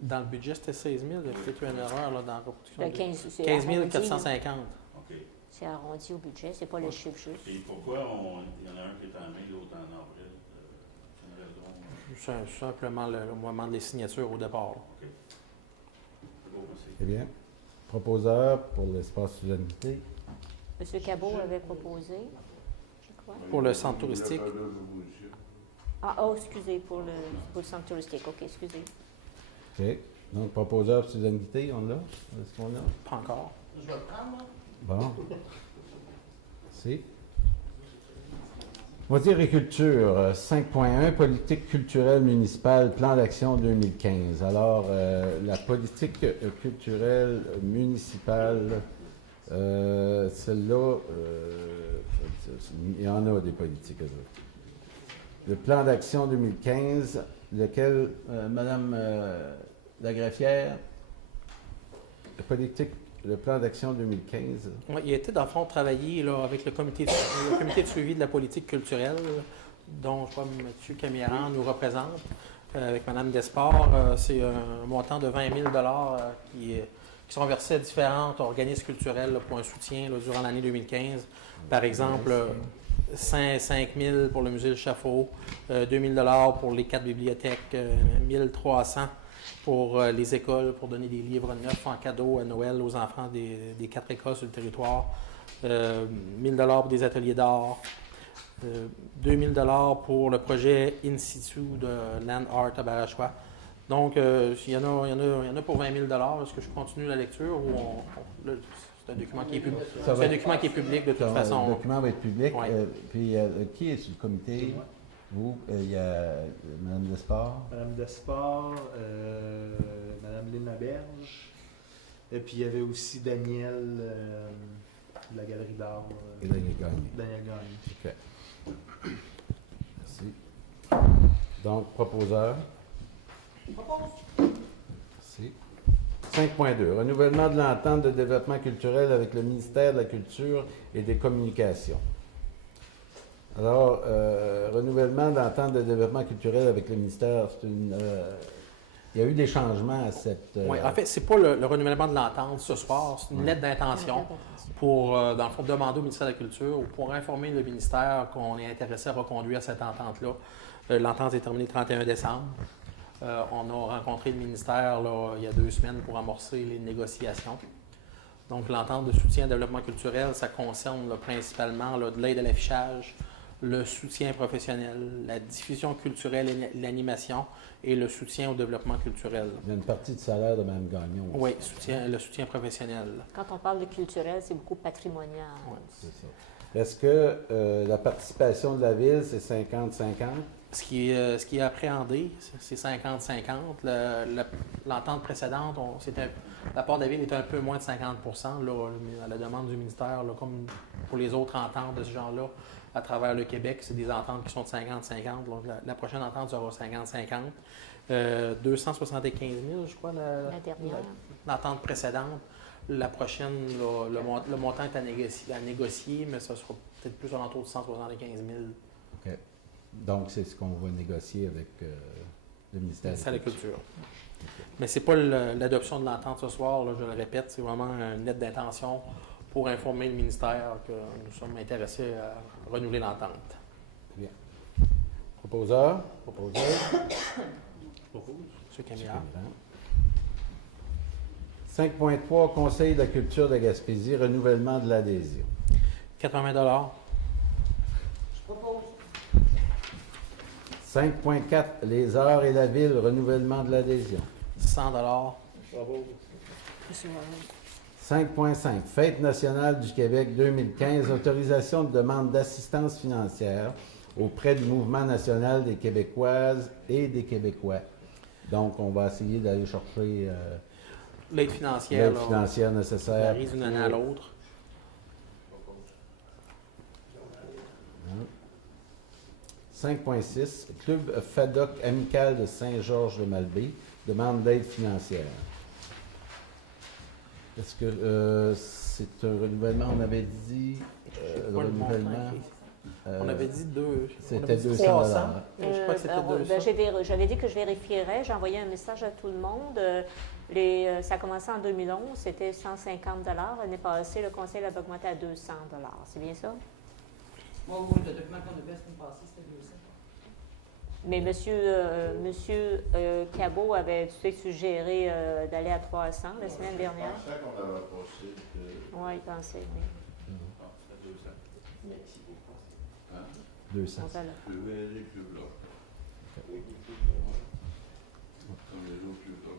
Dans le budget, c'était 16 000. Il y a peut-être eu une erreur là, dans la reproduction. Le 15, c'est 15 arrondi, 450. OK. C'est arrondi au budget, c'est pas le chiffre juste. Et pourquoi il y en a un qui est en mai, l'autre en avril? C'est une raison. C'est simplement le moment des signatures au départ. Là. OK. C'est beau, merci. Très bien. Proposeur pour l'espace Suzanne Guitté. Monsieur Cabot avait proposé. C'est quoi? Pour le centre touristique. Excusez, pour le centre touristique. OK, excusez. OK. Donc, proposeur pour Suzanne Guitté, on l'a? Est-ce qu'on l'a? Pas encore. Je vais le prendre, moi. Bon. Merci. Moitié agriculture, 5.1, politique culturelle municipale, plan d'action 2015. Alors, la politique culturelle municipale, celle-là, il y en a des politiques. Le plan d'action 2015, lequel, Madame la greffière, le plan d'action 2015. Ouais, il a été, dans le fond, travaillé là, avec le comité de suivi de la politique culturelle, dont je crois M. Camiran nous représente, avec Mme Desport. C'est un montant de 20 000 qui sont versés à différents organismes culturels là, pour un soutien là, durant l'année 2015. Par exemple, 5 000 pour le musée Le Chafaud, 2 000 pour les 4 bibliothèques, 1 300 pour les écoles, pour donner des livres neufs en cadeau à Noël aux enfants des 4 écoles sur le territoire, 1 000 pour des ateliers d'art, 2 000 pour le projet In situ de Land Art à Barachois. Donc, il y en a pour 20 000 Est-ce que je continue la lecture ou c'est un document qui est public? C'est un document qui est public de toute façon. Le document va être public. Ouais. Puis, qui est sur le comité? Vous, il y a Mme Desport. Madame Desport, Madame Lynn Laberge, et puis il y avait aussi Daniel de la Galerie d'art. Et Daniel Gagné. Daniel Gagné. OK. Merci. Donc, proposeur. Merci. 5.2. Renouvellement de l'entente de développement culturel avec le ministère de la Culture et des Communications. Alors, renouvellement d'entente de développement culturel avec le ministère, il y a eu des changements à cette... Oui, en fait, c'est pas le renouvellement de l'entente ce soir, c'est une lettre d'intention pour, dans le fond, demander au ministère de la Culture ou pour informer le ministère qu'on est intéressé à reconduire cette entente-là. L'entente est terminée le 31 décembre. On a rencontré le ministère là, il y a 2 semaines pour amorcer les négociations. Donc, l'entente de soutien au développement culturel, ça concerne là, principalement là, de l'aide à l'affichage, le soutien professionnel, la diffusion culturelle et l'animation et le soutien au développement culturel. Il y a une partie du salaire de Mme Gagnon. aussi. Oui, le soutien professionnel. Quand on parle de culturel, c'est beaucoup patrimonial. Ouais. C'est ça. Est-ce que la participation de la ville, c'est 50-50? Ce qui est appréhendé, c'est 50-50. L'entente précédente, la part de la ville était un peu moins de 50 là, à la demande du ministère, là, comme pour les autres ententes de ce genre-là à travers le Québec. C'est des ententes qui sont de 50-50. Donc, la prochaine entente sera 50-50. 275 000, je crois, La dernière. l'entente précédente. La prochaine, là, le montant est à négocier, mais ça sera peut-être plus alentour de 175 000. OK. Donc, c'est ce qu'on va négocier avec le ministère C'est à la de la Culture. culture. Mais ce n'est pas l'adoption de l'entente ce soir, là, je le répète, c'est vraiment une lettre d'intention pour informer le ministère que nous sommes intéressés à renouveler l'entente. Bien. Proposeur? Proposeur? M. Camillard. 5.3, Conseil de la culture de Gaspésie, renouvellement de l'adhésion. 80 Je propose. 5.4, les arts et la ville, renouvellement de l'adhésion. 100 5.5, Fête nationale du Québec 2015, autorisation de demande d'assistance financière auprès du Mouvement national des Québécoises et des Québécois. Donc, on va essayer d'aller chercher l'aide financière, l'aide financière ça nécessaire. varie d'une année à l'autre. 5.6, Club FADOC amical de Saint-Georges-de-Malbaie, demande d'aide financière. Est-ce que c'est un renouvellement? On avait dit Je sais le pas le montant renouvellement. qui- On avait dit deux. C'était 200 Je crois que c'était Alors, 200. j'avais dit que je vérifierais. J'ai envoyé un message à tout le monde. Ça a commencé en 2011, c'était 150 $. L'année passée, le conseil l'avait augmenté à 200 $. C'est bien ça? Moi, oui, le document qu'on avait la semaine passée, c'était 200. Mais monsieur Cabot avait suggéré d'aller à 300 la semaine dernière. Je pensais qu'on avait passé de... Oui, il pensait, oui. Ah, c'était 200. Hein? 200. On va là. Plus vert, plus blanc. Comme les autres plus blancs.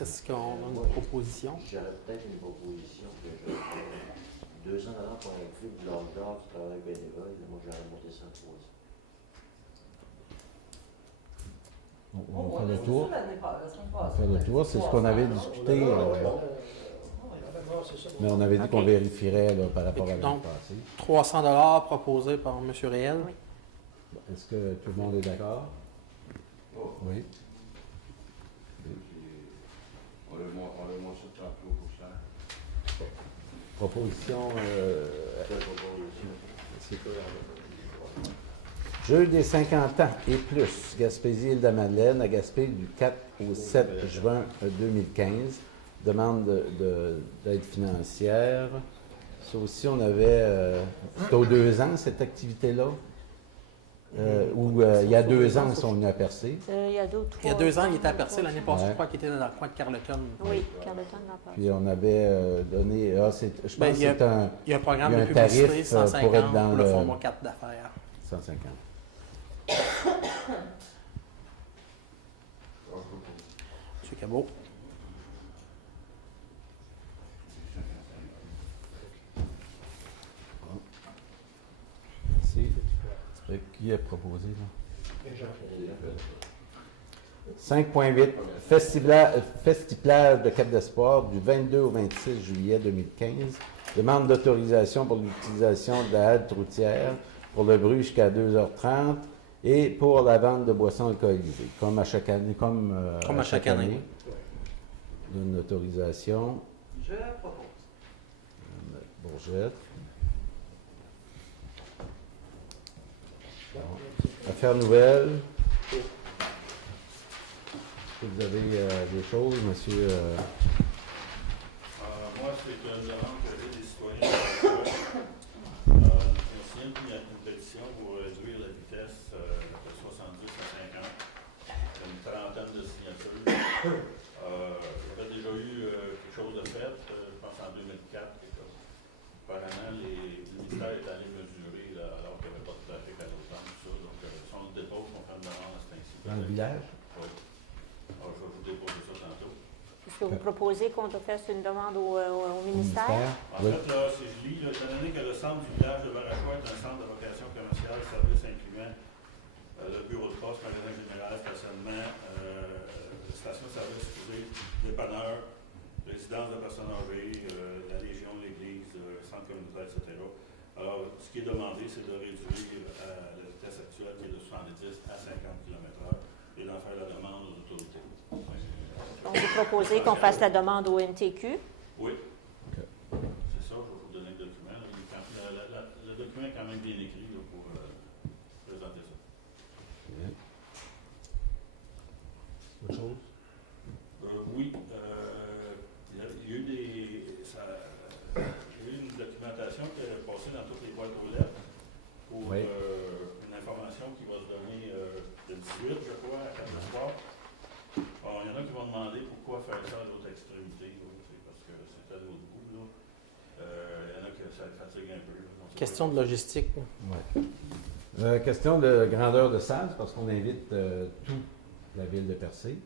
Est-ce qu'on a une proposition? J'aurais peut-être une proposition que je 200 $ pour inclure de l'ordre d'or du travail bénévole, moi j'aurais monté ça à 300. On va faire le tour. La semaine On va passée. faire le tour. C'est ce qu'on avait discuté. Mais on avait dit qu'on Ok. vérifierait là, par rapport à l'année Donc, passée. 300 $ proposés par M. Réel. Oui. Est-ce que tout le monde est d'accord? Oui. On le monte sur 33%. Proposition. Quelle proposition? C'est quoi? Jeu des 50 ans et plus, Gaspésie-Île-de-Madeleine, à Gaspé du 4 au 7 juin 2015. Demande d'aide financière. Ça aussi, on avait. C'était aux 2 ans, cette activité-là? Ou il y a 2 ans, ils sont venus à Percé. Il y a 2 ou 3 Il y a 2 ans, il était à Percé. L'année passée, Ouais. je crois qu'il était dans le coin de Carleton. Oui, Carleton n'en parle. Puis on avait donné. Je pense que c'est un Il y a un programme Il y a de un tarif, publicité, pour être 150 dans pour le le- format 4 d'affaires. 150. M. Cabot. Merci. Qui a proposé, là? 5.8, Festiplage de Cap d'Espoir du 22 au 26 juillet 2015. Demande d'autorisation pour l'utilisation de la halte routière pour le bruit jusqu'à 2h30 et pour la vente de boissons alcoolisées, comme à chaque année. Comme à chaque année. Donne l'autorisation. Je propose. Bourgette. Affaires nouvelles. Est-ce que vous avez des choses, monsieur? Moi, c'est une demande que j'ai des citoyens. Il y a une pétition pour réduire la vitesse de 70 à 50. C'est une trentaine de signatures. J'avais déjà eu quelque chose de fait, je pense en 2004. Apparemment, le ministère est allé mesurer alors qu'il n'y avait pas de trafic à l'autre temps, tout ça. Donc, si on le dépose, on fait une demande à cet ainsi. Dans le village? Oui. Alors, je vais vous déposer ça tantôt. Est-ce que vous proposez qu'on te fasse une demande au ministère? En fait, là, si je lis, étant donné que le centre du village de Barachois est un centre de vocation commerciale, service incluant le bureau de poste, magasin général, stationnement, station-service privée, dépanneur, résidence de personnes âgées, la Légion, l'Église, centre communautaire, etc. Alors, ce qui est demandé, c'est de réduire la vitesse actuelle qui est de 70 à 50 km/h et d'en faire la demande aux autorités. Donc, vous proposez qu'on fasse la demande au MTQ? Oui. C'est ça, je vais vous donner le document. Le document est quand même bien écrit là, pour présenter ça. Autre chose? Oui, il y a eu une documentation qui est passée dans toutes les boîtes aux lettres pour Oui. une information qui va se donner le 18, je crois, à 4 soir. Bon, il y en a qui vont demander pourquoi faire ça à l'autre extrémité, là, c'est parce que c'est à l'autre bout. Là. Il y en a qui ça les fatigue un peu. Là, Question de logistique. Ouais. Question de grandeur de salle, c'est parce qu'on invite toute la ville de Percé.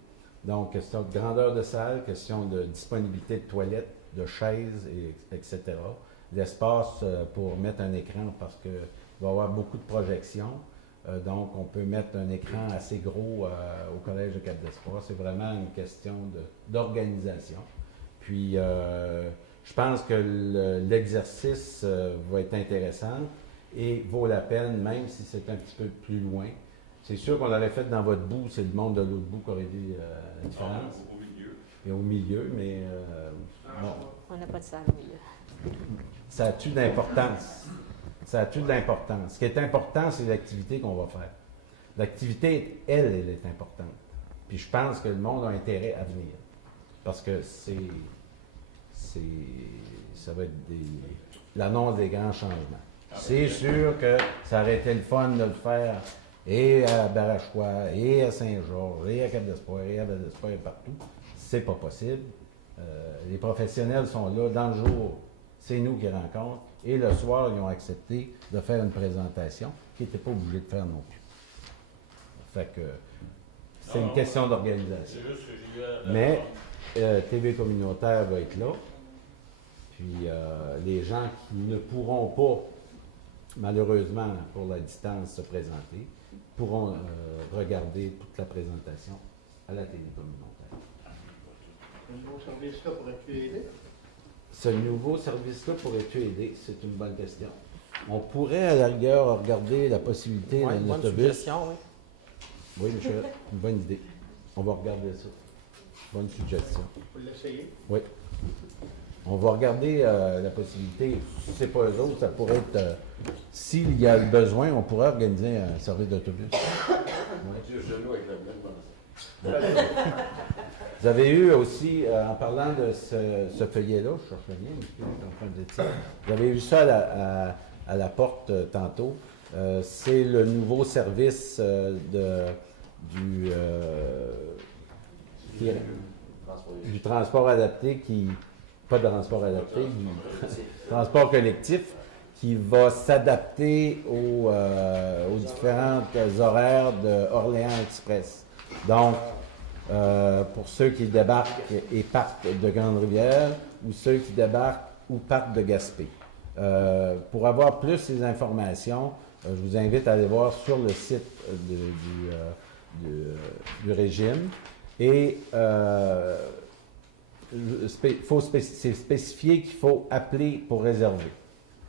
Donc, question de grandeur de salle, question de disponibilité de toilettes, de chaises, etc. L'espace pour mettre un écran parce qu'il va y avoir beaucoup de projections. Donc, on peut mettre un écran assez gros au Collège de Cap-d'Espoir. C'est vraiment une question d'organisation. Puis, je pense que l'exercice va être intéressant et vaut la peine, même si c'est un petit peu plus loin. C'est sûr qu'on l'aurait fait dans votre bout, c'est le monde de l'autre bout qui aurait dit la différence. Au milieu. Et au milieu, mais bon. On n'a pas de salle au milieu. Ça a-tu d'importance? Ça a-tu de l'importance? Ce qui est important, c'est l'activité qu'on va faire. L'activité, elle est importante. Puis je pense que le monde a intérêt à venir. Parce que ça va être l'annonce des grands changements. C'est sûr que ça aurait été le fun de le faire et à Barachois, et à Saint-Georges, et à Cap-d'Espoir, et à Val-d'Espoir, et partout. C'est pas possible. Les professionnels sont là dans le jour. C'est nous qui rencontrent. Et le soir, ils ont accepté de faire une présentation qu'ils n'étaient pas obligés de faire non plus. Fait que c'est une question d'organisation. C'est juste que j'ai eu Mais TV communautaire va être là. Puis les gens qui ne pourront pas, malheureusement, pour la distance, se présenter, pourront regarder toute la présentation à la télé communautaire. Un nouveau service-là pourrait-tu aider? Ce nouveau service-là pourrait-tu aider? C'est une bonne question. On pourrait, à la rigueur, regarder la possibilité Ouais, d'un bonne autobus. suggestion, oui. Oui, Michel, une bonne idée. On va regarder ça. Bonne suggestion. Vous l'essayez? Oui. On va regarder la possibilité. Si ce n'est pas eux autres, ça pourrait être. S'il y a le besoin, on pourrait organiser un service d'autobus. Mathieu Chenot avec la blague dans Vous avez eu aussi, en parlant de ce feuillet-là, je cherche le lien, je suis en train de dire ça. Vous avez vu ça à la porte tantôt. C'est le nouveau service du transport adapté pas de transport adapté, du transport collectif qui va s'adapter aux différentes horaires de Orléans Express. Donc, pour ceux qui débarquent et partent de Grande-Rivière ou ceux qui débarquent ou partent de Gaspé. Pour avoir plus ces informations, je vous invite à aller voir sur le site du régime. Et c'est spécifié qu'il faut appeler pour réserver.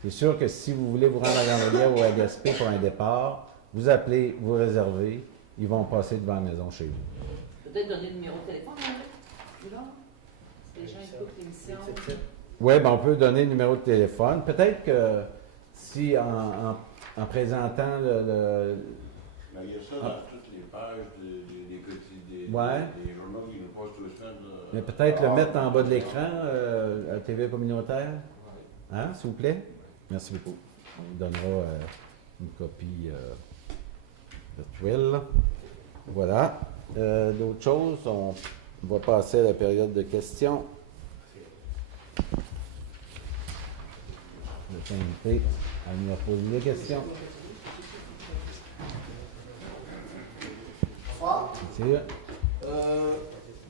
C'est sûr que si vous voulez vous rendre à Grande-Rivière ou à Gaspé pour un départ, vous appelez, vous réservez, ils vont passer devant la maison chez vous. Peut-être donner le numéro de téléphone, là? Si les gens écoutent l'émission. Oui, ben on peut donner le numéro de téléphone. Peut-être que si en présentant le Mais il y a ça dans toutes les pages des quotidiens, Ouais. des journaux qui nous passent tous les semaines. mais peut-être le mettre en bas de l'écran à la TV communautaire. Hein, s'il vous plaît? Merci beaucoup. On vous donnera une copie virtuelle. Voilà. D'autres choses, on va passer à la période de questions. vous inviter à venir poser des questions. Bonsoir. Monsieur?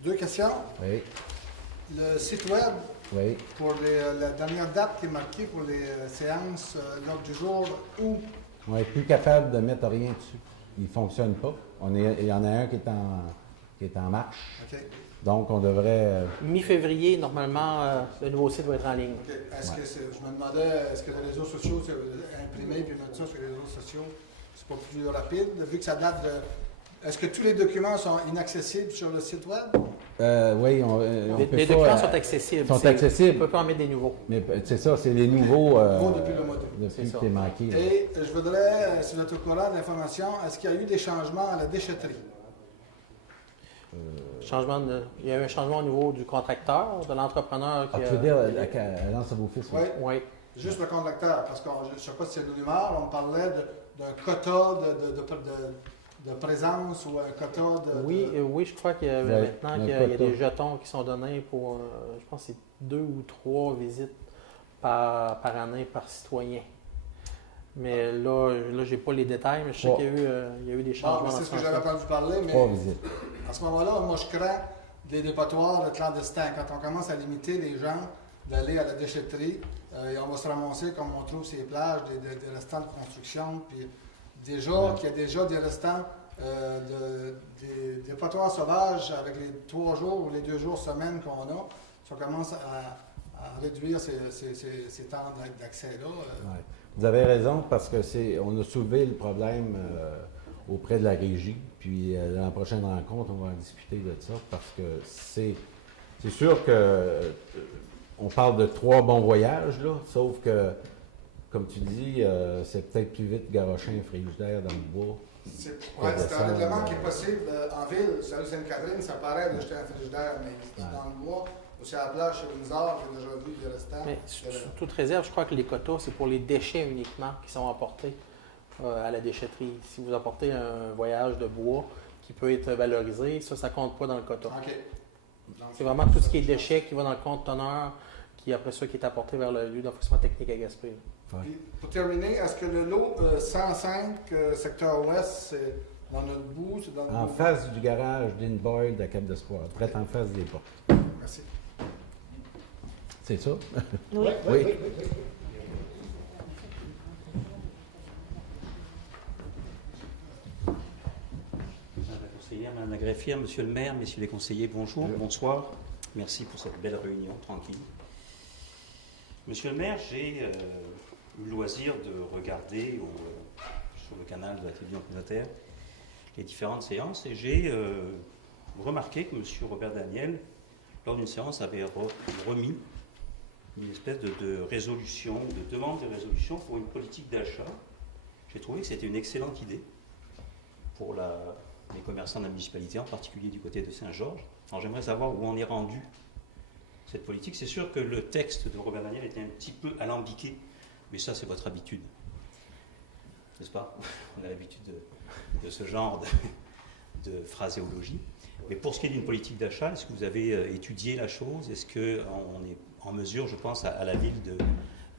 Deux questions. Oui, Le site web, oui. pour la dernière date qui est marquée pour les séances, l'ordre du jour, où? On n'est plus capable de mettre rien dessus. Il ne fonctionne pas. Il y en a un qui est en marche. OK. Donc, on devrait... Mi-février, normalement, le nouveau site va être en ligne. OK. Je me demandais, est-ce que les réseaux sociaux, c'est imprimé puis mettre ça sur les réseaux sociaux, c'est pas plus rapide, vu que ça date de... Est-ce que tous les documents sont inaccessibles sur le site web? oui, on Les peut pas, documents sont accessibles. sont On accessibles. ne peut pas en mettre des nouveaux. Mais c'est ça, c'est les nouveaux... Depuis le mois d'août. Depuis C'est que ça. t'es manqué. là. Et je voudrais, si vous êtes au courant d'information, est-ce qu'il y a eu des changements à la déchetterie? Il y a eu un changement au niveau du contracteur, de l'entrepreneur Ah, qui tu veux dire à Lance à vos fils? Oui. Oui. Juste le conducteur, parce que je ne sais pas si c'est une rumeur, on parlait d'un quota de présence ou un quota de... Oui, je crois qu'il y a Ouais, maintenant un qu'il y a quota. des jetons qui sont donnés pour, je pense que c'est 2 ou 3 visites par année par citoyen. Mais là j'ai pas les détails, mais je sais Trois. qu'il y a eu des Bon, changements mais dans c'est ce ce que j'avais sens-là. entendu parler, mais 3 visites. à ce moment-là, moi, je crains des dépotoirs clandestins. Quand on commence à limiter les gens d'aller à la déchetterie, et on va se ramasser, comme on trouve ces plages, des restants de construction, puis déjà qu'il y a déjà des restants des dépotoirs sauvages avec les 3 jours ou les 2 jours semaine qu'on a, si on commence à réduire ces temps d'accès-là. Ouais. Vous avez raison, parce que on a soulevé le problème auprès de la régie, puis dans la prochaine rencontre, on va en discuter de ça, parce que c'est sûr que on parle de 3 bons voyages, là, sauf que, comme tu dis, c'est peut-être plus vite garocher un frigidaire dans le bois. C'est un règlement qui est possible en ville. Sur la rue Sainte-Catherine, ça paraît de jeter un frigidaire, mais dans le bois, ou sur la plage chez Windsor, j'ai déjà vu des restants. Mais sous toute réserve, je crois que les quotas, c'est pour les déchets uniquement qui sont apportés à la déchetterie. Si vous apportez un voyage de bois qui peut être valorisé, ça compte pas dans le quota. OK. C'est vraiment tout ce qui est déchets qui va dans le conteneur, qui après ça qui est apporté vers le lieu d'enfouissement technique à Gaspé. Puis, pour terminer, est-ce que le lot 105, secteur ouest, c'est dans notre bout? C'est dans En notre face du garage d'Inboyle de Cap d'Espoir, près en face des portes. Merci. C'est ça? Oui. Oui. Madame la conseillère, Madame la greffière, Monsieur le maire, Messieurs les conseillers, bonjour, bonsoir. Merci pour cette belle réunion tranquille. Monsieur le maire, j'ai eu le loisir de regarder sur le canal de la télévision communautaire les différentes séances et j'ai remarqué que Monsieur Robert Daniel, lors d'une séance, avait remis une espèce de résolution, de demande de résolution pour une politique d'achat. J'ai trouvé que c'était une excellente idée pour les commerçants de la municipalité, en particulier du côté de Saint-Georges. Alors j'aimerais savoir où en est rendu cette politique. C'est sûr que le texte de Robert Daniel était un petit peu alambiqué, mais ça c'est votre habitude, n'est-ce pas? On a l'habitude de ce genre de phraséologie. Mais pour ce qui est d'une politique d'achat, est-ce que vous avez étudié la chose? Est-ce qu'on est en mesure, je pense, à la ville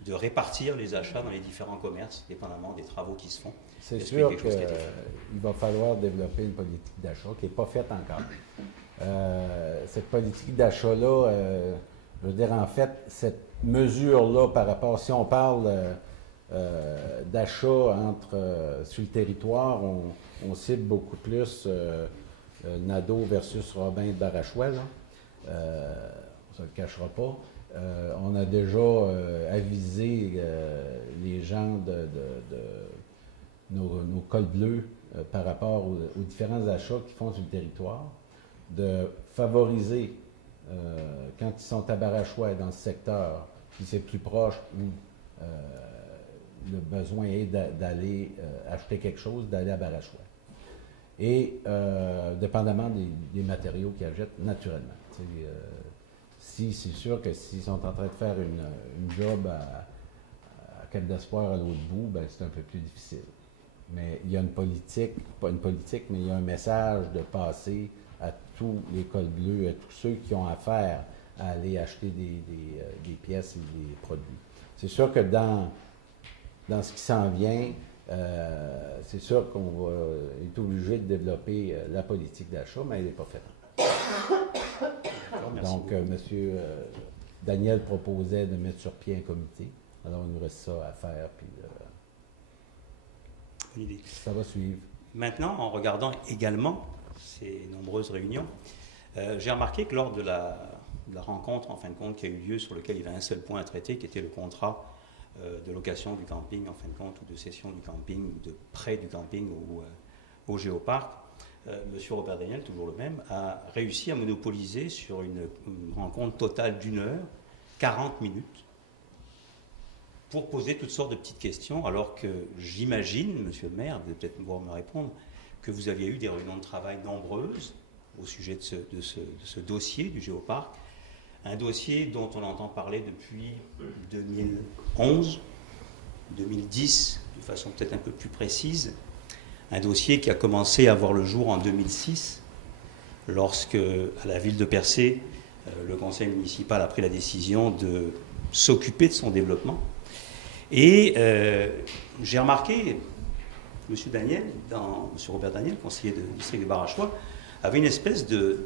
de répartir les achats dans les différents commerces, dépendamment des travaux qui se font? C'est Est-ce qu'il y a sûr quelque chose qui a été fait? qu'il va falloir développer une politique d'achat qui n'est pas faite encore. Cette politique d'achat-là, je veux dire, en fait, cette mesure-là par rapport, si on parle d'achat sur le territoire, on cible beaucoup plus Nadeau versus Robin de Barachois, là. On ne se le cachera pas. On a déjà avisé les gens de nos cols bleus par rapport aux différents achats qu'ils font sur le territoire, de favoriser, quand ils sont à Barachois dans ce secteur, puis c'est plus proche où le besoin est d'aller acheter quelque chose, d'aller à Barachois. Et dépendamment des matériaux qu'ils achètent, naturellement. Si c'est sûr que s'ils sont en train de faire une job à Cap d'Espoir à l'autre bout, ben, c'est un peu plus difficile. Mais il y a une politique, pas une politique, mais il y a un message de passer à tous les cols bleus, à tous ceux qui ont affaire à aller acheter des pièces et des produits. c'est sûr que dans ce qui s'en vient, c'est sûr qu'on est obligé de développer la politique d'achat, mais elle n'est pas faite. Donc, M. Daniel proposait de mettre sur pied un comité. Alors, il nous reste ça à faire, puis Bonne idée. ça va suivre. Maintenant, en regardant également ces nombreuses réunions, j'ai remarqué que lors de la rencontre, en fin de compte, qui a eu lieu, sur lequel il y avait un seul point à traiter, qui était le contrat de location du camping, en fin de compte, ou de cession du camping, ou de prêt du camping au Géoparc, M. Robert Daniel, toujours le même, a réussi à monopoliser sur une rencontre totale d'1 heure, 40 minutes, pour poser toutes sortes de petites questions, alors que j'imagine, Monsieur le maire, vous allez peut-être pouvoir me répondre, que vous aviez eu des réunions de travail nombreuses au sujet de ce dossier du Géoparc, un dossier dont on entend parler depuis 2011, 2010, de façon peut-être un peu plus précise, un dossier qui a commencé à voir le jour en 2006, lorsque, à la ville de Percé, le conseil municipal a pris la décision de s'occuper de son développement. Et j'ai remarqué, M. Robert Daniel, conseiller de district de Barachois, avait une espèce de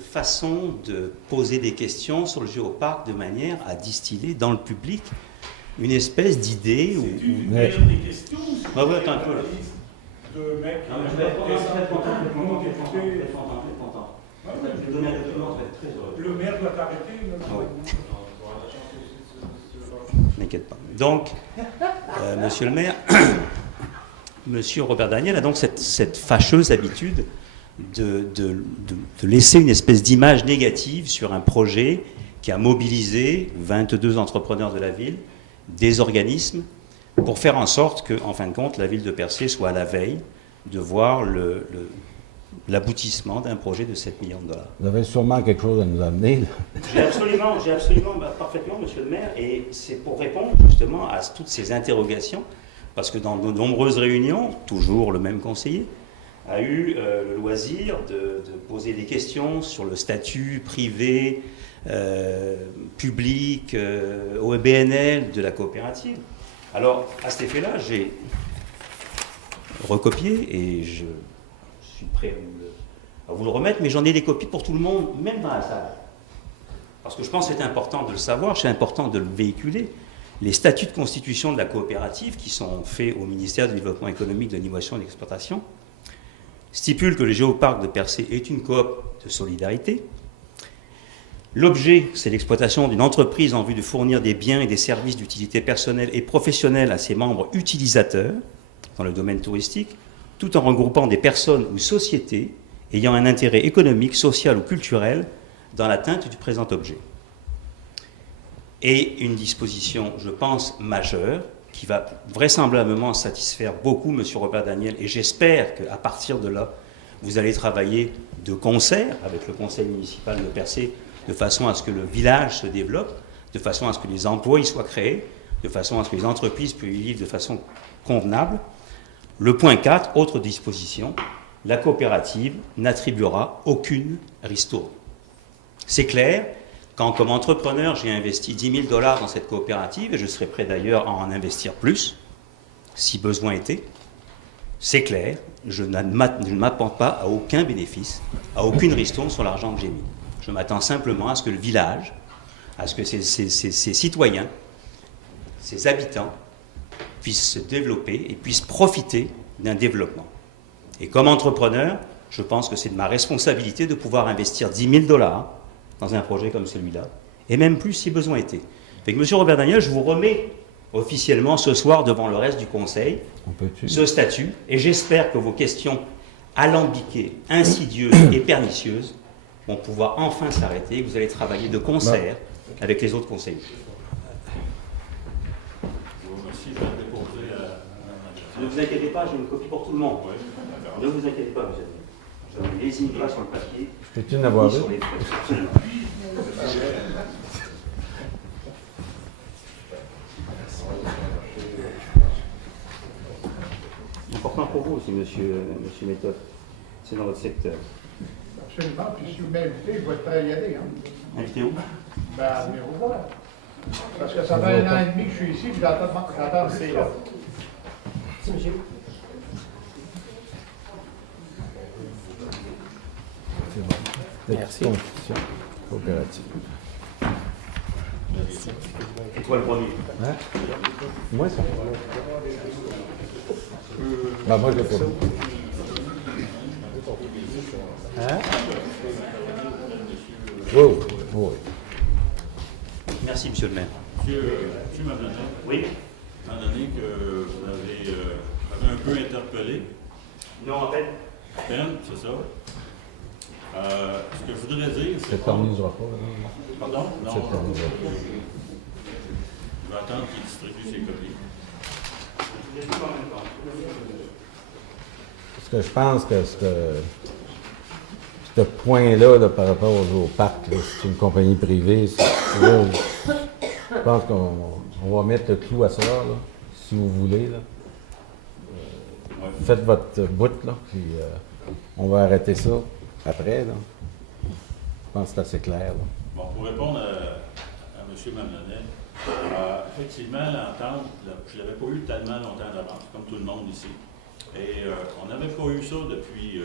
façon de poser des questions sur le Géoparc de manière à distiller dans le public une espèce d'idée. Des questions. Ah ouais, attends un peu là. Deux mecs. Je vais être content. Le maire doit t'arrêter. N'inquiète pas. Donc, monsieur le maire, monsieur Robert Daniel a donc cette fâcheuse habitude de laisser une espèce d'image négative sur un projet qui a mobilisé 22 entrepreneurs de la ville, des organismes, pour faire en sorte que, en fin de compte, la ville de Percé soit à la veille de voir l'aboutissement d'un projet de 7 millions de dollars. Vous avez sûrement quelque chose à nous amener, là. J'ai absolument parfaitement, monsieur le maire, et c'est pour répondre justement à toutes ces interrogations, parce que dans de nombreuses réunions, toujours le même conseiller a eu le loisir de poser des questions sur le statut privé, public, OBNL de la coopérative. Alors, à cet effet-là, j'ai recopié et je suis prêt à vous le remettre, mais j'en ai des copies pour tout le monde, même dans la salle. Parce que je pense que c'est important de le savoir, c'est important de le véhiculer. Les statuts de constitution de la coopérative, qui sont faits au ministère du Développement économique, de l'innovation et de l'exploitation, stipulent que le Géoparc de Percé est une coop de solidarité. L'objet, c'est l'exploitation d'une entreprise en vue de fournir des biens et des services d'utilité personnelle et professionnelle à ses membres utilisateurs dans le domaine touristique, tout en regroupant des personnes ou sociétés ayant un intérêt économique, social ou culturel dans l'atteinte du présent objet. Et une disposition, je pense, majeure, qui va vraisemblablement satisfaire beaucoup M. Robert Daniel, et j'espère qu'à partir de là, vous allez travailler de concert avec le conseil municipal de Percé, de façon à ce que le village se développe, de façon à ce que les emplois y soient créés, de façon à ce que les entreprises puissent y vivre de façon convenable. Le point 4, autre disposition, la coopérative n'attribuera aucune ristourne. C'est clair, quand comme entrepreneur j'ai investi 10 000 $ dans cette coopérative, et je serai prêt d'ailleurs à en investir plus, si besoin était, c'est clair, je ne m'attends pas à aucun bénéfice, à aucune ristourne sur l'argent que j'ai mis. Je m'attends simplement à ce que le village, à ce que ses citoyens, ses habitants puissent se développer et puissent profiter d'un développement. Et comme entrepreneur, je pense que c'est de ma responsabilité de pouvoir investir 10 000 $ dans un projet comme celui-là, et même plus si besoin était. Fait que, M. Robert Daniel, je vous remets officiellement ce soir devant le reste du Conseil ce statut, et j'espère que vos questions alambiquées, insidieuses et pernicieuses vont pouvoir enfin s'arrêter, et que vous allez travailler de concert avec les autres conseillers. Ne vous inquiétez pas, j'ai une copie pour tout le monde. Ne vous inquiétez pas, monsieur. Je ne lésigne pas sur le papier. Peux-tu en avoir sur une? les feuilles. Absolument. Important pour vous aussi, monsieur Méthode. C'est dans votre secteur. Absolument. Puis si vous m'invitez, je vais être prêt à y aller. Hein. Invité où? Ben, venez vous voir. Parce que ça fait 1 an et demi que je suis ici, puis j'attends c'est là. Merci, monsieur. C'est bon. Merci. Constitution coopérative. Et toi le premier? Hein? Moi, ça. Ben, moi, je l'ai pas vu. Hein? Oui, oui. Merci, monsieur le maire. Monsieur Mablana, Oui? étant donné que vous avez un peu interpellé, Non, en fait. peine, c'est ça. Ce que je voudrais dire, Ça c'est ne pas... t'amusera pas. Hein? Pardon? Non, Ça t'amusera pas. je vais attendre qu'il distribue ses copies. Parce que je pense que ce point-là, là, par rapport au parc, là, c'est une compagnie privée. Là, je pense qu'on va mettre le clou à ça, là, si vous voulez. Là. Faites votre bout, là, puis on va arrêter ça après. Là. Je pense que c'est assez clair. Là. Bon, pour répondre à M. Mamlanet, effectivement, l'entente, je ne l'avais pas eu tellement longtemps d'avance, comme tout le monde ici. Et on n'avait pas eu ça depuis,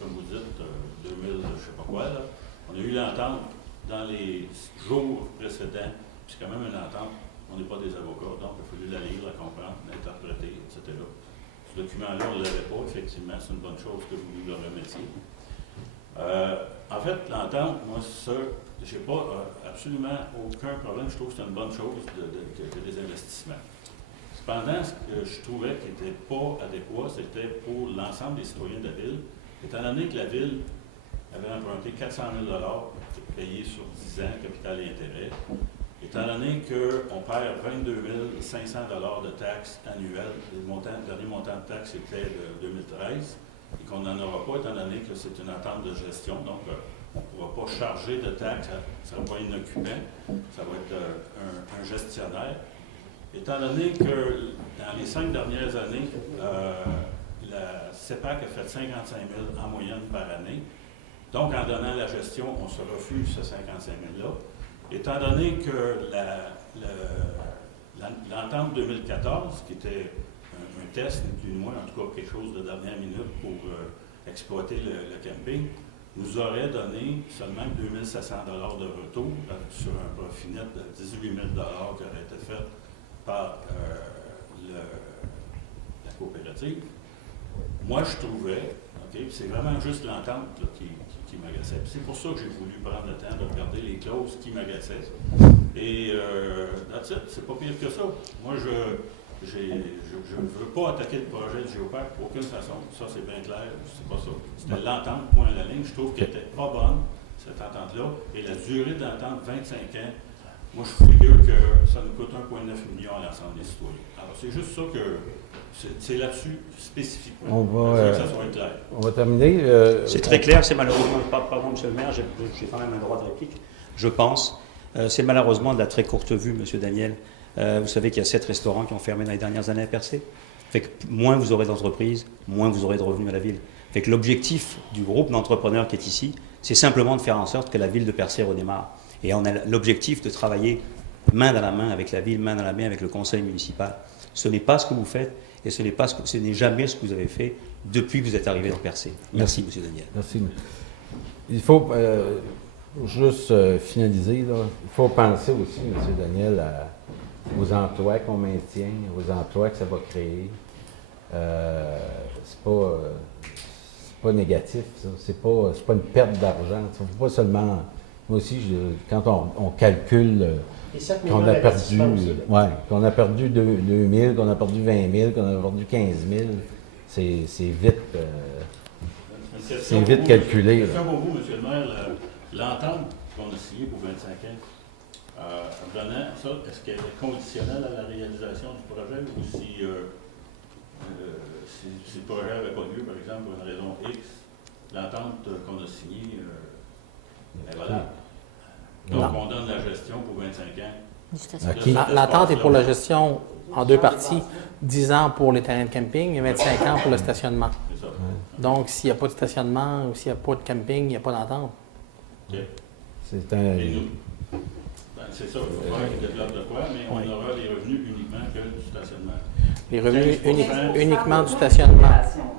comme vous dites, 2000, je ne sais pas quoi. Là. On a eu l'entente dans les jours précédents, puis c'est quand même une entente. On n'est pas des avocats, donc il a fallu la lire, la comprendre, l'interpréter, etc. Ce document-là, on ne l'avait pas, effectivement, c'est une bonne chose que vous le remettiez. En fait, l'entente, moi, ça, j'ai pas absolument aucun problème. Je trouve que c'est une bonne chose que des investissements. Cependant, ce que je trouvais qui n'était pas adéquat, c'était pour l'ensemble des citoyens de la Ville. Étant donné que la Ville avait emprunté 400 000 payés sur 10 ans, capital et intérêt, étant donné qu'on perd 22 500 de taxes annuelles, le dernier montant de taxes était de 2013, et qu'on n'en aura pas, étant donné que c'est une entente de gestion, donc on ne pourra pas charger de taxes, ça ne va pas être un occupant, ça va être un gestionnaire. Étant donné que dans les 5 dernières années, la CEPAC a fait 55 000 en moyenne par année, donc en donnant la gestion, on se refuse ce 55 000-là. Étant donné que l'entente 2014, qui était un test, ni plus ni moins, en tout cas quelque chose de dernière minute pour exploiter le camping, nous aurait donné seulement 2 700 $ de retour sur un profit net de 18 000 $ qui aurait été fait par la coopérative. Moi, je trouvais, c'est vraiment juste l'entente qui m'agaçait. C'est pour ça que j'ai voulu prendre le temps de regarder les clauses qui m'agaçaient. Et that's it, c'est pas pire que ça. Moi, je ne veux pas attaquer le projet de Géoparc d'aucune façon. Ça, c'est bien clair. C'est pas ça. C'était l'entente, point à la ligne. Je trouve qu'elle n'était pas bonne, cette entente-là. Et la durée de l'entente, 25 ans, moi, je figure que ça nous coûte 1,9 million à l'ensemble des citoyens. Alors, c'est juste ça que... C'est là-dessus spécifiquement. On va, que ça soit clair. On va terminer. C'est très clair, c'est malheureusement, pardon, monsieur le maire, j'ai quand même un droit de réplique, je pense. C'est malheureusement de la très courte vue, monsieur Daniel. Vous savez qu'il y a 7 restaurants qui ont fermé dans les dernières années à Percé. Fait que moins vous aurez d'entreprises, moins vous aurez de revenus à la ville. Fait que l'objectif du groupe d'entrepreneurs qui est ici, c'est simplement de faire en sorte que la ville de Percé redémarre. Et on a l'objectif de travailler main dans la main avec la ville, main dans la main avec le conseil municipal. Ce n'est pas ce que vous faites et ce n'est jamais ce que vous avez fait depuis que vous êtes arrivé dans Percé. Merci, monsieur Daniel. Merci. Il faut juste finaliser. Là. Il faut penser aussi, monsieur Daniel, aux emplois qu'on maintient, aux emplois que ça va créer. C'est pas négatif, ça. C'est pas une perte d'argent. Il ne faut pas seulement... Moi aussi, quand on calcule qu'on a perdu, qu'on a perdu 2 000, qu'on a perdu 20 000, qu'on a perdu 15 000, c'est vite calculé. Question pour vous, monsieur le maire, l'entente qu'on a signée pour 25 ans, en donnant ça, est-ce qu'elle est conditionnelle à la réalisation du projet ou si le projet n'avait pas lieu, par exemple, pour une raison X, l'entente qu'on a signée est valable? Donc, on donne la gestion pour 25 ans. L'entente est pour la gestion en 2 parties, 10 ans pour les terrains de camping et 25 ans pour le stationnement. C'est ça. Donc, s'il n'y a pas de stationnement ou s'il n'y a pas de camping, il n'y a pas d'entente. C'est un... Et nous? Ben, c'est ça, il faut voir qu'il développe de quoi, mais on aura les revenus uniquement que du stationnement. Les revenus 15%. uniquement du stationnement.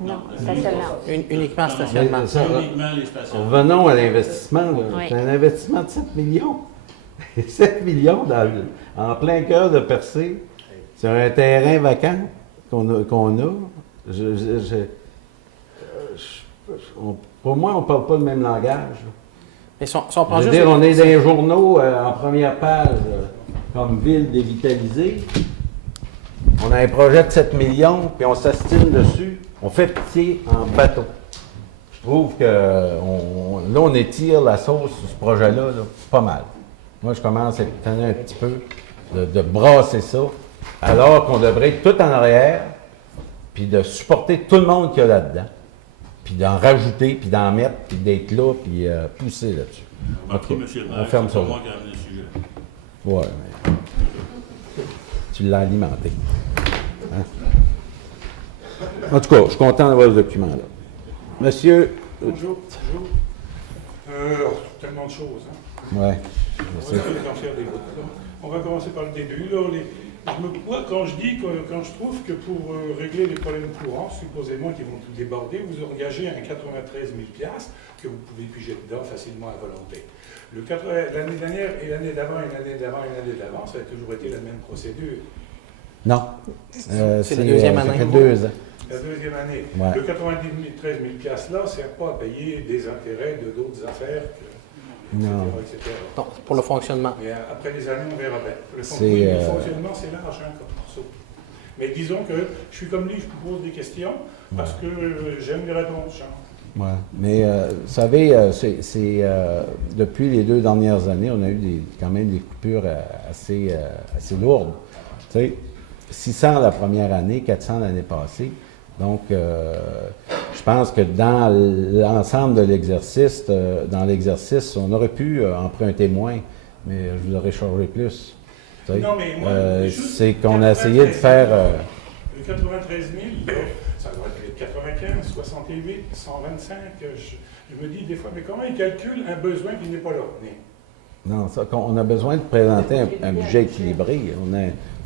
Non, stationnement. Uniquement stationnement. Mais ça, Uniquement les stationnements. revenons à l'investissement. là. Oui. C'est un investissement de 7 millions. 7 millions en plein cœur de Percé, sur un terrain vacant qu'on a. Pour moi, on ne parle pas le même langage. Mais si on prend Je veux juste dire, on est dans les journaux en première page comme ville dévitalisée. On a un projet de 7 millions, puis on s'astine dessus. On fait pitié en bateau. Je trouve que là, on étire la sauce sur ce projet-là là, pas mal. Moi, je commence à étonner un petit peu de brasser ça, alors qu'on devrait être tout en arrière, puis de supporter tout le monde qu'il y a là-dedans, puis d'en rajouter, puis d'en mettre, puis d'être là, puis pousser là-dessus. Remarquez, Ok, monsieur le on maire, ferme c'est ça pas là. moi qui ai amené le sujet. Ouais, mais tu l'as alimenté. Hein? En tout cas, je suis content d'avoir ce document-là. Monsieur. Bonjour. Tellement de choses. Hein. Ouais. On va essayer d'en faire des bouts, là. On va commencer par le début. Là, moi, quand je trouve que pour régler les problèmes courants, supposément qu'ils vont tout déborder, vous engagez un 93 000 $ que vous pouvez piger dedans facilement à volonté. L'année dernière et l'année d'avant et l'année d'avant et l'année d'avant, ça a toujours été la même procédure. Non. C'est la deuxième année. Ça fait 2 ans. La deuxième année. Ouais. Le 93 000 $ là ne sert pas à payer des intérêts de d'autres affaires, Non. etc. Non, pour le fonctionnement. Mais après les années, on verra bien. Le C'est, fonctionnement, c'est large hein, comme morceau. Mais disons que je suis comme lui, je vous pose des questions parce que j'aime les réponses. Hein. Ouais. Mais vous savez, depuis les 2 dernières années, on a eu quand même des coupures assez lourdes. Tu sais, 600 la première année, 400 l'année passée. Donc, je pense que dans l'ensemble de l'exercice, on aurait pu emprunter moins, mais je vous aurais chargé plus. Tu sais. Non, mais moi, c'est qu'on a essayé de faire... Le 93 000, là, ça doit être 95, 68, 125. Je me dis des fois, mais comment ils calculent un besoin qui n'est pas là? Non, on a besoin de présenter un budget équilibré.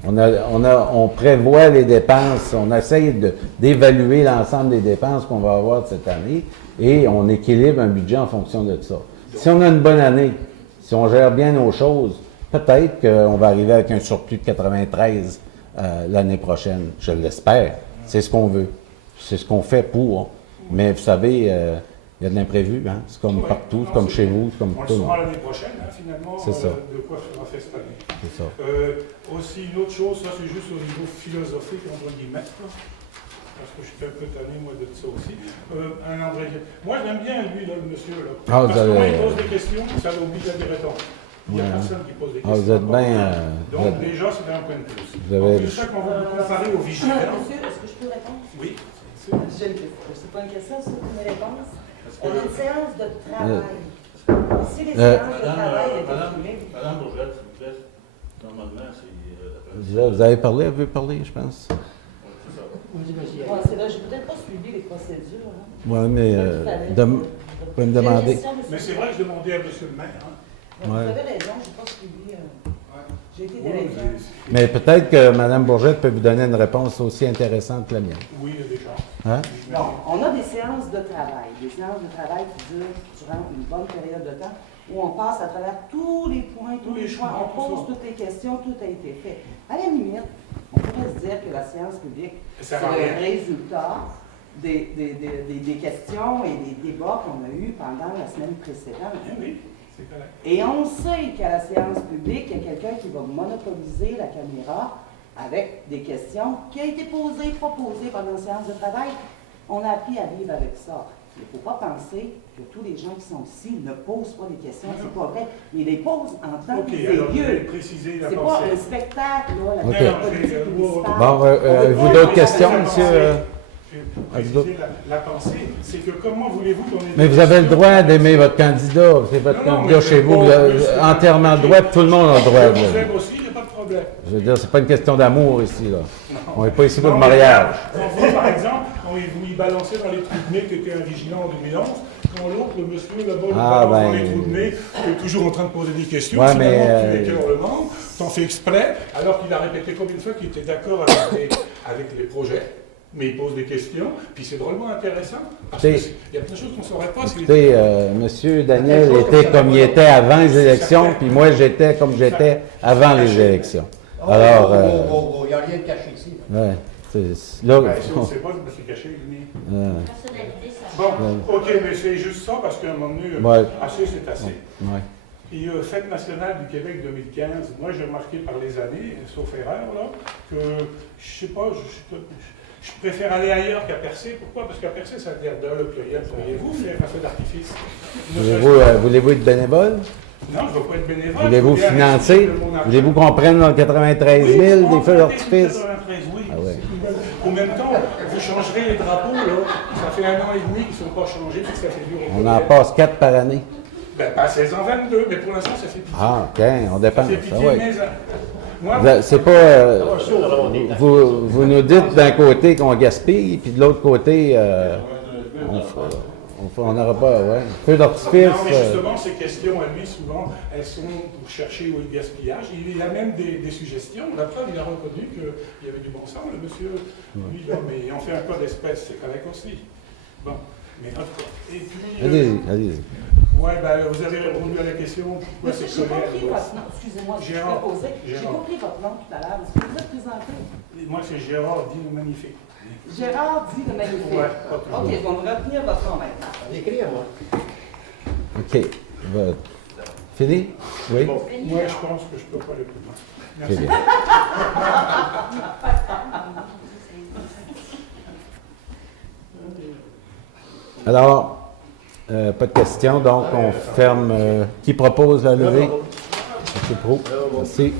On prévoit les dépenses, on essaye d'évaluer l'ensemble des dépenses qu'on va avoir cette année et on équilibre un budget en fonction de ça. Si on a une bonne année, si on gère bien nos choses, peut-être qu'on va arriver avec un surplus de 93 l'année prochaine. Je l'espère. C'est ce qu'on veut. C'est ce qu'on fait pour. Mais vous savez, il y a de l'imprévu. Hein? C'est comme partout, c'est comme chez vous, c'est comme on tout le le monde. saura l'année prochaine, hein, finalement, C'est ça. de quoi sera fait cette année. C'est ça. Aussi, une autre chose, ça c'est juste au niveau philosophique, entre guillemets, là, parce que je suis un peu tanné, moi, de ça aussi. Moi, j'aime bien, lui, là, le monsieur, là, Ah, parce que quand il pose des questions, ça l'oblige à des réponses. Il n'y a personne qui pose des questions. Vous êtes bien... Donc, déjà, c'est un point de plus. Vous avez- Donc, c'est ça qu'on va vous comparer aux vigilants. Monsieur, est-ce que je peux répondre? Oui. J'ai une question. C'est pas une question, c'est une réponse. On a une séance de travail. Si les séances de travail étaient filmées, Madame Bourgette, s'il vous plaît, normalement, c'est... Vous avez parlé, elle veut parler, je pense. ouais, c'est là, j'ai peut-être pas suivi les procédures. Hein. Oui, mais vous pouvez me demander. Mais c'est vrai que je demandais à monsieur le maire. Hein. Vous Ouais. avez raison, j'ai pas suivi. J'ai été déléguée. Mais peut-être que Mme Bourgette peut vous donner une réponse aussi intéressante que la mienne. Oui, il y a des gens. Hein? Bon, on a des séances de travail. Des séances de travail qui durent durant une bonne période de temps, où on passe à travers tous les points, tous les choix, on pose toutes les questions, tout a été fait. À la limite, on pourrait se dire que la séance publique, c'est le résultat des questions et des débats qu'on a eus pendant la semaine précédente. Oui, c'est correct. Et on sait qu'à la séance publique, il y a quelqu'un qui va monopoliser la caméra avec des questions qui ont été posées, proposées pendant la séance de travail. On a appris à vivre avec ça. Il ne faut pas penser que tous les gens qui sont ici ne posent pas des questions. C'est pas vrai. Ils les posent en tant que alors je vais sérieux. préciser la C'est pas pensée. un spectacle, là, la Ok. politique municipale. Bon, avez-vous d'autres questions, monsieur? Je vais préciser la pensée, c'est que comment voulez-vous qu'on ait... Mais vous avez le droit d'aimer votre candidat. C'est votre candidat chez vous. Vous avez entièrement le droit, tout le monde a le droit. Je vous aime aussi, il n'y a pas de problème. Je veux dire, c'est pas une question d'amour ici, là. On n'est pas ici pour le mariage. Vous, par exemple, quand vous il balançait dans les trous de nez, tu étais un vigilant en 2011, quand l'autre, le monsieur là-bas, le Ah, balance dans ben, les trous de nez, tu es toujours en train de poser des questions, Ouais, finalement mais, tu écœures le membre, t'en fais exprès, alors qu'il a répété combien de fois qu'il était d'accord avec les projets. Mais il pose des questions, puis c'est drôlement intéressant, parce qu'il y a plein de choses qu'on ne saurait pas. Écoutez, M. Daniel était comme il était avant les élections, puis moi j'étais comme j'étais avant les élections. Alors, il n'y a rien de caché ici. ouais, là, Ben, si on ne sait pas, c'est caché, lui. Personnalité, ça. Bon, ok, mais c'est juste ça, parce qu'à un moment donné, Ouais. assez, c'est assez. ouais. Puis, Fête nationale du Québec 2015, moi j'ai remarqué par les années, sauf erreur, là, que je sais pas, je préfère aller ailleurs qu'à Percé. Pourquoi? Parce qu'à Percé, ça a l'air d'un le pluriel. Pourriez-vous faire un feu d'artifice? Voulez-vous être bénévole? Non, je ne veux pas être bénévole. Voulez-vous financer? Voulez-vous qu'on prenne dans le 93 000 des feux d'artifice? 93, oui. Ah ouais. En même temps, vous changerez les drapeaux, là. Ça fait 1 an et demi qu'ils ne sont pas changés, puis ça fait dur. On en passe 4 par année. Ben, passez-en 22, mais pour l'instant, ça fait pitié. Ah, OK, on dépend Ça fait de ça, pitié, oui. mais moi, C'est pas... vous nous dites d'un côté qu'on gaspille, puis de l'autre côté, on n'aura pas... Ouais. Feu d'artifice... non, mais justement, ces questions, à lui, souvent, elles sont pour chercher où est le gaspillage. Il a même des suggestions. La preuve, il a reconnu qu'il y avait du bon sens, le monsieur. Lui, là, mais on fait un code d'espèce, c'est correct aussi. Bon, mais en tout cas. Et puis... Allez-y. Ouais, ben, vous avez répondu à la question. Pourquoi Monsieur, c'est j'ai compris scolaire? votre nom. Excusez-moi, je Gérard. peux poser. J'ai Gérard. compris votre nom tout à l'heure. Est-ce que vous êtes présenté? Moi, c'est Gérard, dit le magnifique. Gérard dit le magnifique. Ouais, pas de OK, je vais me retenir votre nom maintenant. L'écrit à moi. OK. Fini? Oui? Bon, moi, je pense que je ne peux pas aller plus loin. Merci. Très bien. Alors, pas de questions, donc on ferme. Qui propose la levée? M. Proulx. Merci.